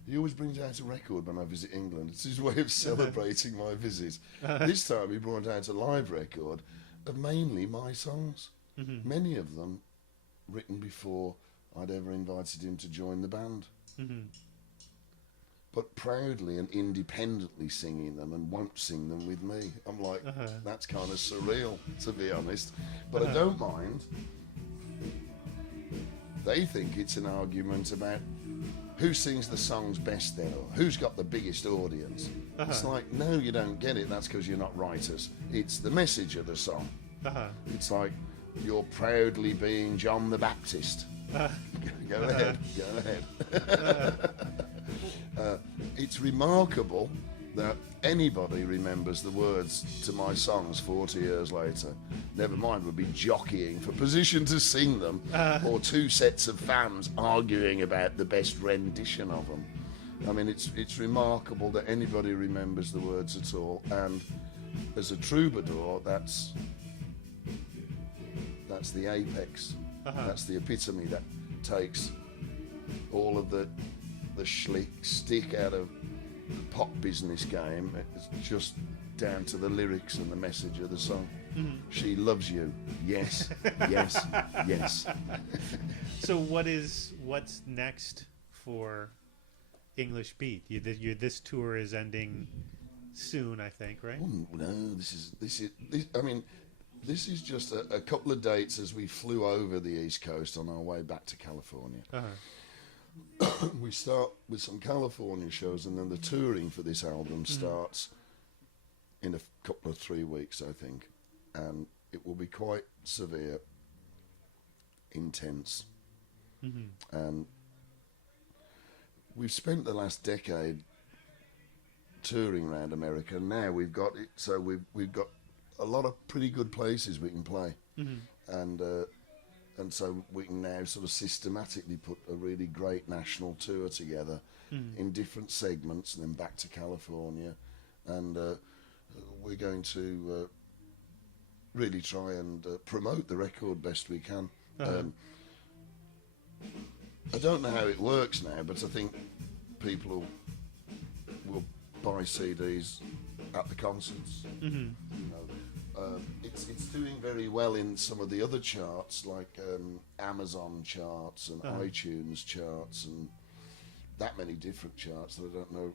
He always brings out a record when I visit England. It's his way of celebrating my visit. This time he brought out a live record of mainly my songs, many of them written before I'd ever invited him to join the band. But proudly and independently singing them, and won't sing them with me. I'm like, that's kind of surreal, to be honest. But I don't mind. They think it's an argument about who sings the songs best then, or who's got the biggest audience. It's like, no, you don't get it. That's because you're not writers. It's the message of the song. It's like, you're proudly being John the Baptist. Go ahead, go ahead. It's remarkable that anybody remembers the words to my songs 40 years later. Never mind, would be jockeying for position to sing them, or two sets of fans arguing about the best rendition of them. I mean, it's remarkable that anybody remembers the words at all. And as a troubadour, that's the apex. That's the epitome that takes all of the stick out of the pop business game. It's just down to the lyrics and the message of the song. She loves you. Yes, yes, yes. So what's next for English Beat? This tour is ending soon, I think, right? Oh, no, this is. I mean, this is just a couple of dates as we flew over the East Coast on our way back to California. We start with some California shows, and then the touring for this album starts in a couple of 3 weeks, I think, and it will be quite severe, intense, and we've spent the last decade touring around America, and now we've got it, so we've got a lot of pretty good places we can play, and so we can now sort of systematically put a really great national tour together in different segments, and then back to California. And we're going to really try and promote the record best we can. I don't know how it works now, but I think people will buy CDs at the concerts. You know, it's doing very well in some of the other charts, like Amazon charts and iTunes charts, and that many different charts that I don't know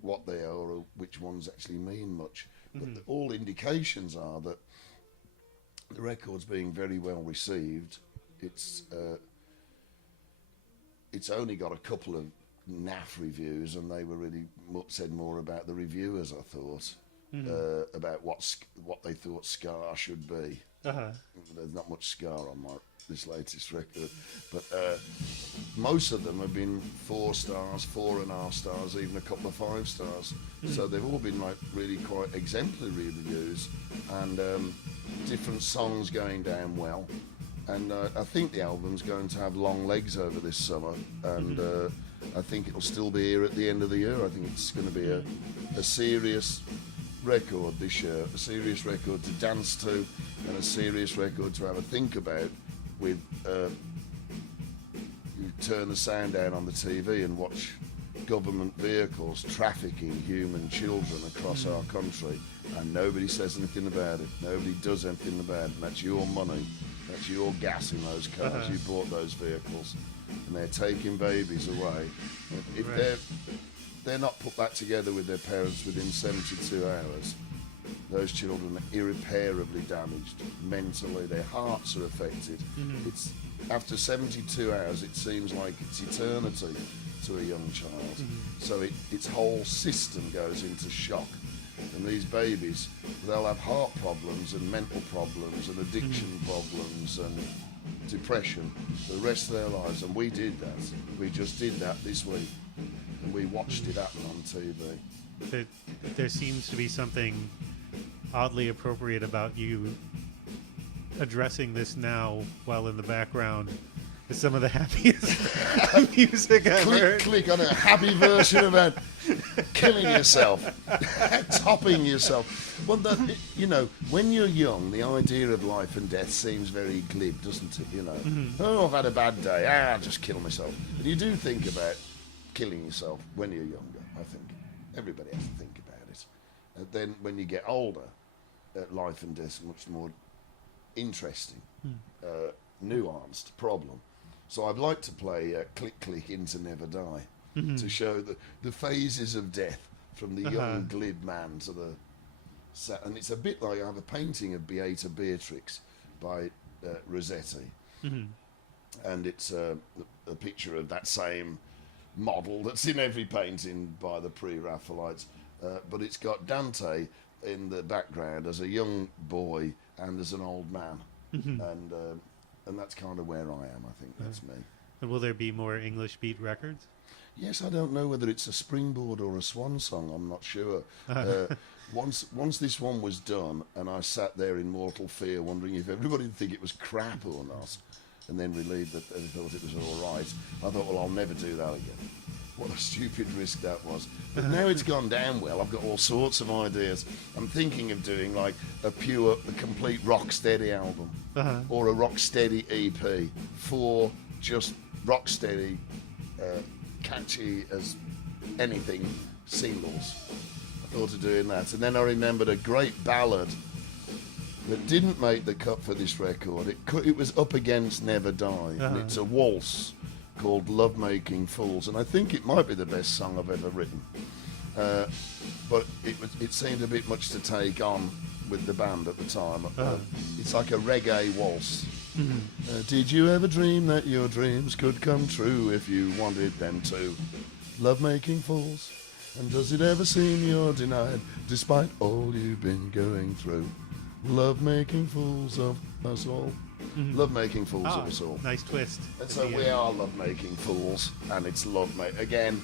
what they are or which ones actually mean much. But all indications are that the record's being very well received. It's only got a couple of naff reviews, and they were really said more about the reviewers, I thought, about what they thought ska should be. There's not much ska on this latest record, but most of them have been 4 stars, 4.5 stars, even a couple of 5 stars. So they've all been like really quite exemplary reviews, and different songs going down well. And I think the album's going to have long legs over this summer, and I think it'll still be here at the end of the year. I think it's going to be a serious record this year, a serious record to dance to, and a serious record to have a think about. With you turn the sound down on the TV and watch government vehicles trafficking human children across our country, and nobody says anything about it. Nobody does anything about it. And that's your money. That's your gas in those cars. You bought those vehicles, and they're taking babies away. If they're not put back together with their parents within 72 hours, those children are irreparably damaged mentally. Their hearts are affected. It's after 72 hours, it seems like it's eternity to a young child. So its whole system goes into shock. And these babies, they'll have heart problems and mental problems and addiction problems and depression for the rest of their lives. And we did that. We just did that this week. And we watched it happen on TV. There seems to be something oddly appropriate about you addressing this now, while in the background is some of the happiest music I've heard. Click on a happy version about killing yourself, topping yourself. Well, when you're young, the idea of life and death seems very glib, doesn't it? Oh, I've had a bad day. I'll just kill myself. And you do think about killing yourself when you're younger, I think. Everybody has to think about it. And then when you get older, life and death is much more interesting, nuanced problem. So I'd like to play Click Click Into Never Die to show the phases of death from the young glib man to the... And it's a bit like I have a painting of Beata Beatrix by Rossetti. And it's a picture of that same model that's in every painting by the pre-Raphaelites. But it's got Dante in the background as a young boy and as an old man. And that's kind of where I am. I think that's me. And will there be more English beat records? Yes, I don't know whether it's a springboard or a swan song. I'm not sure. Once this one was done, and I sat there in mortal fear, wondering if everybody would think it was crap or not, and then relieved that they thought it was all right, I thought, well, I'll never do that again. What a stupid risk that was. But now it's gone down well. I've got all sorts of ideas. I'm thinking of doing like a complete rocksteady album or a rocksteady EP for just rocksteady, catchy as anything singles. I thought of doing that. And then I remembered a great ballad that didn't make the cut for this record. It was up against Never Die. And it's a waltz called Love Making Fools, and I think it might be the best song I've ever written. But it seemed a bit much to take on with the band at the time. It's like a reggae waltz. Did you ever dream that your dreams could come true if you wanted them to? Love making fools, and does it ever seem you're denied despite all you've been going through? Love making fools of us all. Love making fools of us all. Nice twist. And so we are love making fools, and it's love again,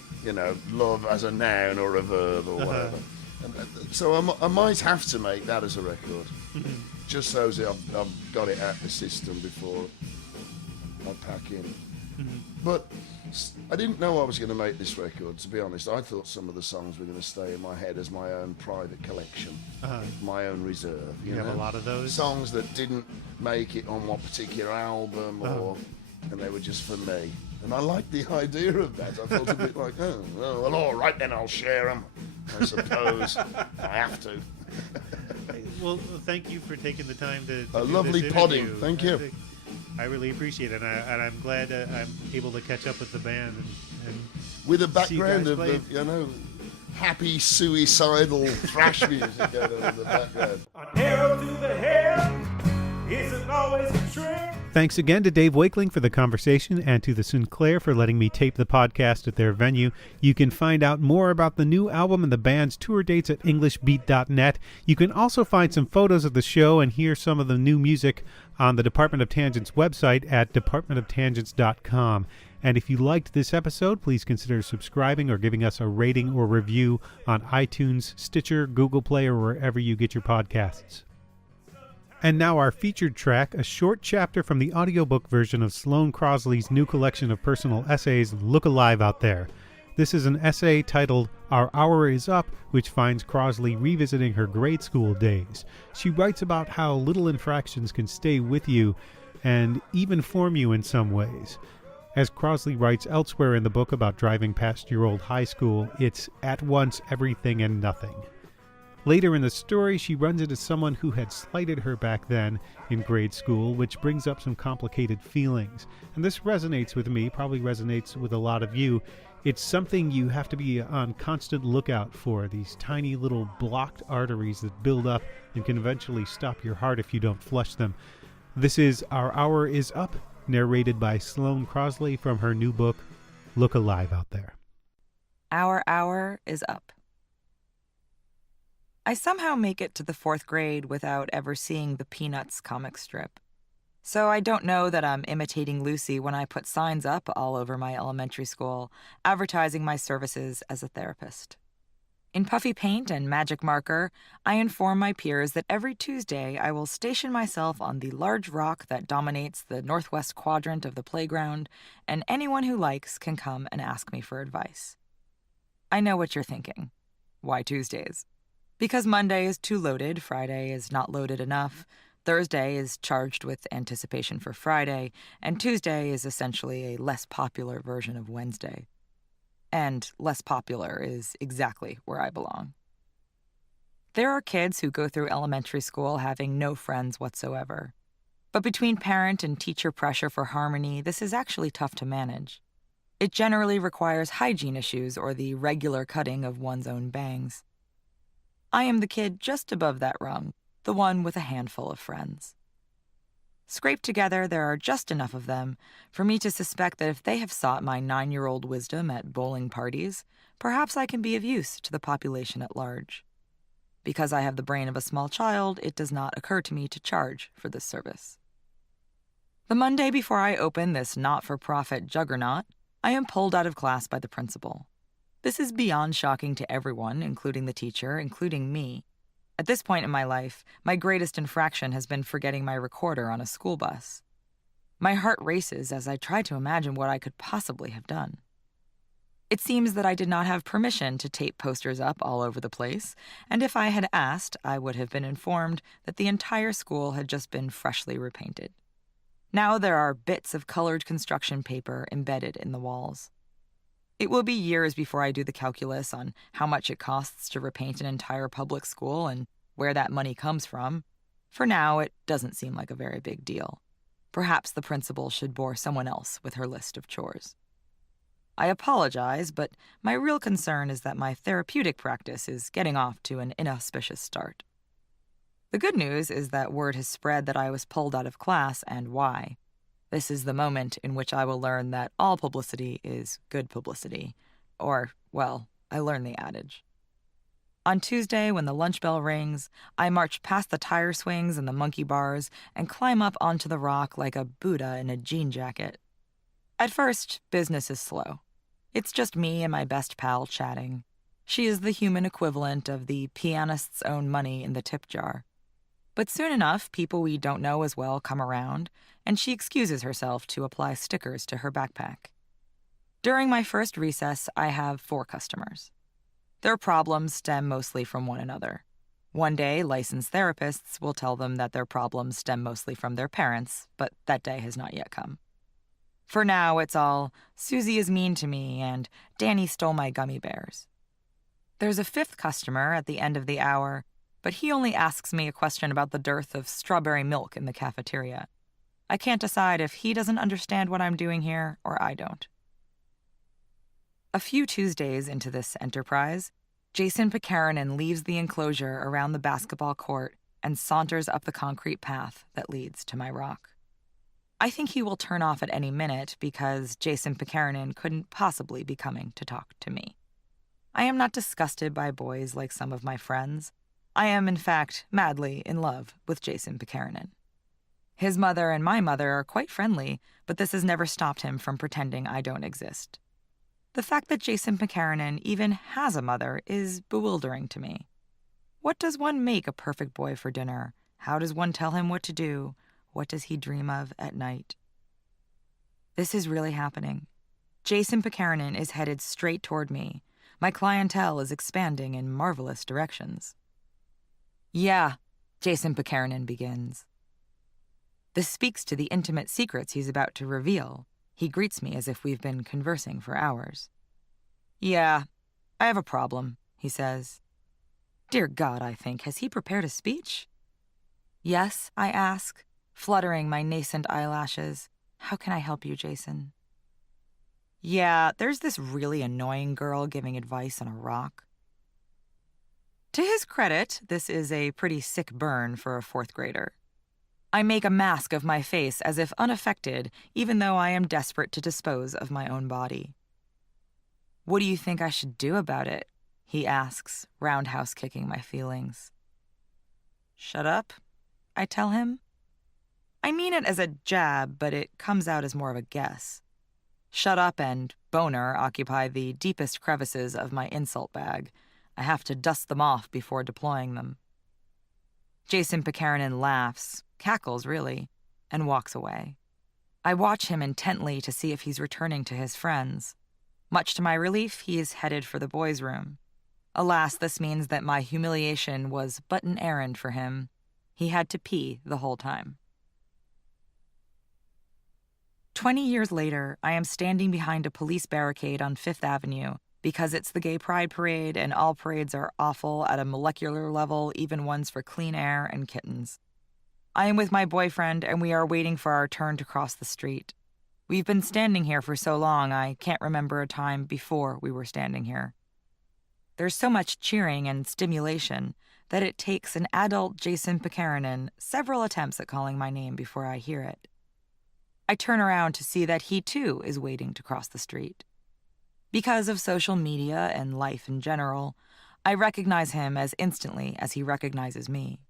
love as a noun or a verb or whatever. And so I might have to make that as a record, just so I've got it out the system before I pack in. But I didn't know I was going to make this record, to be honest. I thought some of the songs were going to stay in my head as my own private collection, my own reserve. You have a lot of those? Songs that didn't make it on one particular album, and they were just for me. And I liked the idea of that. I felt a bit like, well, all right, then I'll share them, I suppose. I have to. Well, thank you for taking the time to a lovely podding. Thank you. I really appreciate it, and I'm glad I'm able to catch up with the band and with a background of happy suicidal thrash music going on in the background. An arrow to the head isn't always a trick. Thanks again to Dave Wakeling for the conversation, and to the Sinclair for letting me tape the podcast at their venue. You can find out more about the new album and the band's tour dates at englishbeat.net. You can also find some photos of the show and hear some of the new music on the Department of Tangents website at departmentoftangents.com. And if you liked this episode, please consider subscribing or giving us a rating or review on iTunes, Stitcher, Google Play, or wherever you get your podcasts. And now our featured track, a short chapter from the audiobook version of Sloane Crosley's new collection of personal essays, Look Alive Out There. This is an essay titled Our Hour Is Up, which finds Crosley revisiting her grade school days. She writes about how little infractions can stay with you and even form you in some ways. As Crosley writes elsewhere in the book about driving past your old high school, it's at once everything and nothing. Later in the story, she runs into someone who had slighted her back then in grade school, which brings up some complicated feelings. And this resonates with me, probably resonates with a lot of you. It's something you have to be on constant lookout for, these tiny little blocked arteries that build up and can eventually stop your heart if you don't flush them. This is Our Hour Is Up, narrated by Sloane Crosley from her new book, Look Alive Out There. Our hour is up. I somehow make it to the 4th grade without ever seeing the Peanuts comic strip. So I don't know that I'm imitating Lucy when I put signs up all over my elementary school, advertising my services as a therapist. In puffy paint and magic marker, I inform my peers that every Tuesday I will station myself on the large rock that dominates the northwest quadrant of the playground, and anyone who likes can come and ask me for advice. I know what you're thinking. Why Tuesdays? Because Monday is too loaded, Friday is not loaded enough, Thursday is charged with anticipation for Friday, and Tuesday is essentially a less popular version of Wednesday. And less popular is exactly where I belong. There are kids who go through elementary school having no friends whatsoever. But between parent and teacher pressure for harmony, this is actually tough to manage. It generally requires hygiene issues or the regular cutting of one's own bangs. I am the kid just above that rung, the one with a handful of friends. Scraped together, there are just enough of them for me to suspect that if they have sought my 9-year-old wisdom at bowling parties, perhaps I can be of use to the population at large. Because I have the brain of a small child, it does not occur to me to charge for this service. The Monday before I open this not-for-profit juggernaut, I am pulled out of class by the principal. This is beyond shocking to everyone, including the teacher, including me. At this point in my life, my greatest infraction has been forgetting my recorder on a school bus. My heart races as I try to imagine what I could possibly have done. It seems that I did not have permission to tape posters up all over the place, and if I had asked, I would have been informed that the entire school had just been freshly repainted. Now there are bits of colored construction paper embedded in the walls. It will be years before I do the calculus on how much it costs to repaint an entire public school and where that money comes from. For now, it doesn't seem like a very big deal. Perhaps the principal should bore someone else with her list of chores. I apologize, but my real concern is that my therapeutic practice is getting off to an inauspicious start. The good news is that word has spread that I was pulled out of class and why. This is the moment in which I will learn that all publicity is good publicity. Or, well, I learned the adage. On Tuesday, when the lunch bell rings, I march past the tire swings and the monkey bars and climb up onto the rock like a Buddha in a jean jacket. At first, business is slow. It's just me and my best pal chatting. She is the human equivalent of the pianist's own money in the tip jar. But soon enough, people we don't know as well come around, and she excuses herself to apply stickers to her backpack. During my first recess, I have 4 customers. Their problems stem mostly from one another. One day, licensed therapists will tell them that their problems stem mostly from their parents, but that day has not yet come. For now, it's all, Susie is mean to me, and Danny stole my gummy bears. There's a 5th customer at the end of the hour, but he only asks me a question about the dearth of strawberry milk in the cafeteria. I can't decide if he doesn't understand what I'm doing here or I don't. A few Tuesdays into this enterprise, Jason Pekarinen leaves the enclosure around the basketball court and saunters up the concrete path that leads to my rock. I think he will turn off at any minute because Jason Pekarinen couldn't possibly be coming to talk to me. I am not disgusted by boys like some of my friends. I am, in fact, madly in love with Jason Pekarinen. His mother and my mother are quite friendly, but this has never stopped him from pretending I don't exist. The fact that Jason Pekarinen even has a mother is bewildering to me. What does one make a perfect boy for dinner? How does one tell him what to do? What does he dream of at night? This is really happening. Jason Pekarinen is headed straight toward me. My clientele is expanding in marvelous directions. Yeah, Jason Pekarinen begins. This speaks to the intimate secrets he's about to reveal. He greets me as if we've been conversing for hours. Yeah, I have a problem, he says. Dear God, I think, has he prepared a speech? Yes, I ask, fluttering my nascent eyelashes. How can I help you, Jason? Yeah, there's this really annoying girl giving advice on a rock. To his credit, this is a pretty sick burn for a fourth grader. I make a mask of my face as if unaffected, even though I am desperate to dispose of my own body. What do you think I should do about it? He asks, roundhouse kicking my feelings. Shut up, I tell him. I mean it as a jab, but it comes out as more of a guess. Shut up and boner occupy the deepest crevices of my insult bag. I have to dust them off before deploying them. Jason Pekarinen laughs, cackles really, and walks away. I watch him intently to see if he's returning to his friends. Much to my relief, he is headed for the boys' room. Alas, this means that my humiliation was but an errand for him. He had to pee the whole time. 20 years later, I am standing behind a police barricade on Fifth Avenue because it's the Gay Pride Parade and all parades are awful at a molecular level, even ones for clean air and kittens. I am with my boyfriend and we are waiting for our turn to cross the street. We've been standing here for so long, I can't remember a time before we were standing here. There's so much cheering and stimulation that it takes an adult Jason Pekarinen several attempts at calling my name before I hear it. I turn around to see that he too is waiting to cross the street. Because of social media and life in general, I recognize him as instantly as he recognizes me.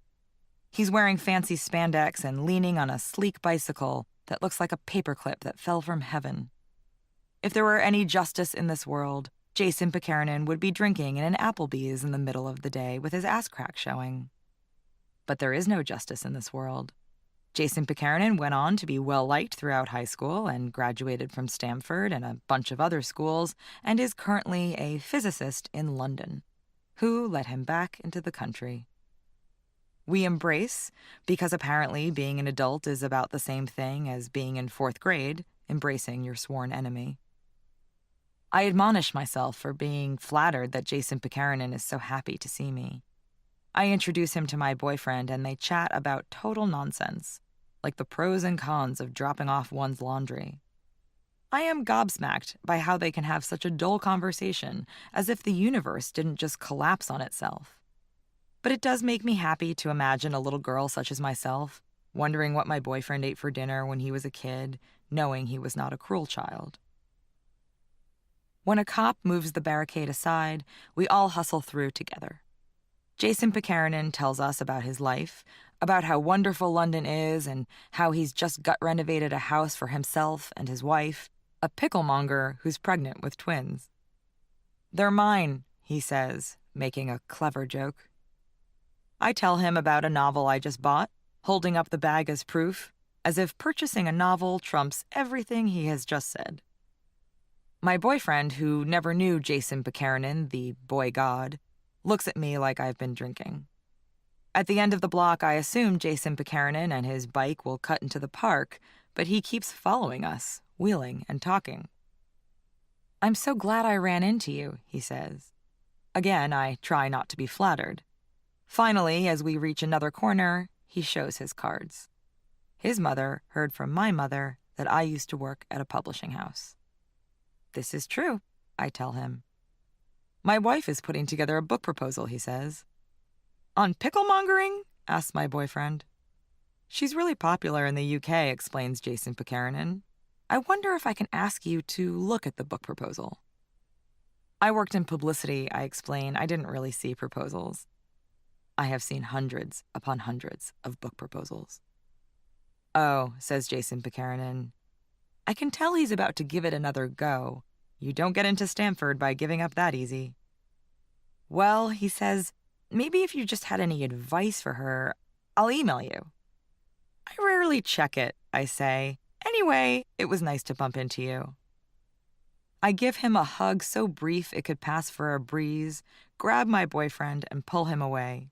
He's wearing fancy spandex and leaning on a sleek bicycle that looks like a paperclip that fell from heaven. If there were any justice in this world, Jason Pekarinen would be drinking in an Applebee's in the middle of the day with his ass crack showing. But there is no justice in this world. Jason Pekarinen went on to be well-liked throughout high school and graduated from Stanford and a bunch of other schools and is currently a physicist in London. Who let him back into the country? We embrace, because apparently being an adult is about the same thing as being in fourth grade, embracing your sworn enemy. I admonish myself for being flattered that Jason Pekarinen is so happy to see me. I introduce him to my boyfriend and they chat about total nonsense, like the pros and cons of dropping off one's laundry. I am gobsmacked by how they can have such a dull conversation, as if the universe didn't just collapse on itself. But it does make me happy to imagine a little girl such as myself, wondering what my boyfriend ate for dinner when he was a kid, knowing he was not a cruel child. When a cop moves the barricade aside, we all hustle through together. Jason Pekarinen tells us about his life, about how wonderful London is and how he's just gut-renovated a house for himself and his wife, a picklemonger who's pregnant with twins. They're mine, he says, making a clever joke. I tell him about a novel I just bought, holding up the bag as proof, as if purchasing a novel trumps everything he has just said. My boyfriend, who never knew Jason Pekarinen, the boy god, looks at me like I've been drinking. At the end of the block, I assume Jason Pekarinen and his bike will cut into the park, but he keeps following us, wheeling and talking. I'm so glad I ran into you, he says. Again, I try not to be flattered. Finally, as we reach another corner, he shows his cards. His mother heard from my mother that I used to work at a publishing house. This is true, I tell him. My wife is putting together a book proposal, he says. On picklemongering? Asks my boyfriend. She's really popular in the UK, explains Jason Pekarinen. I wonder if I can ask you to look at the book proposal. I worked in publicity, I explain. I didn't really see proposals. I have seen hundreds upon hundreds of book proposals. Oh, says Jason Pekarinen. I can tell he's about to give it another go. You don't get into Stanford by giving up that easy. Well, he says, maybe if you just had any advice for her, I'll email you. I rarely check it, I say. Anyway, it was nice to bump into you. I give him a hug so brief it could pass for a breeze, grab my boyfriend, and pull him away.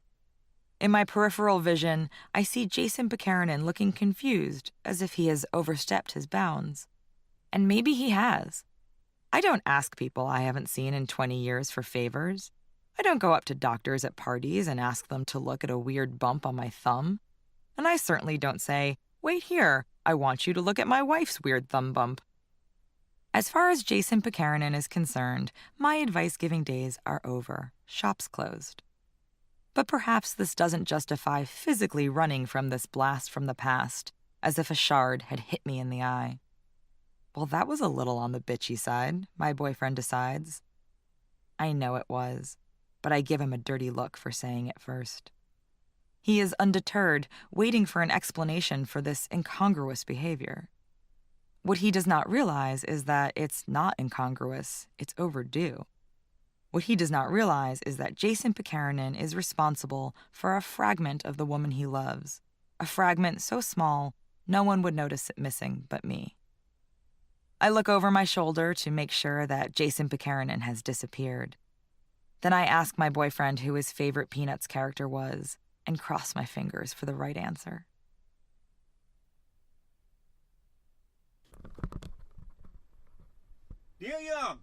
In my peripheral vision, I see Jason Buchanan looking confused, as if he has overstepped his bounds. And maybe he has. I don't ask people I haven't seen in 20 years for favors. I don't go up to doctors at parties and ask them to look at a weird bump on my thumb. And I certainly don't say, "Wait here, I want you to look at my wife's weird thumb bump." As far as Jason Buchanan is concerned, my advice-giving days are over. Shop's closed. But perhaps this doesn't justify physically running from this blast from the past, as if a shard had hit me in the eye. Well, that was a little on the bitchy side, my boyfriend decides. I know it was, but I give him a dirty look for saying it first. He is undeterred, waiting for an explanation for this incongruous behavior. What he does not realize is that it's not incongruous, it's overdue. What he does not realize is that Jason Buchanan is responsible for a fragment of the woman he loves, a fragment so small no one would notice it missing but me. I look over my shoulder to make sure that Jason Buchanan has disappeared. Then I ask my boyfriend who his favorite Peanuts character was and cross my fingers for the right answer. Dear Young,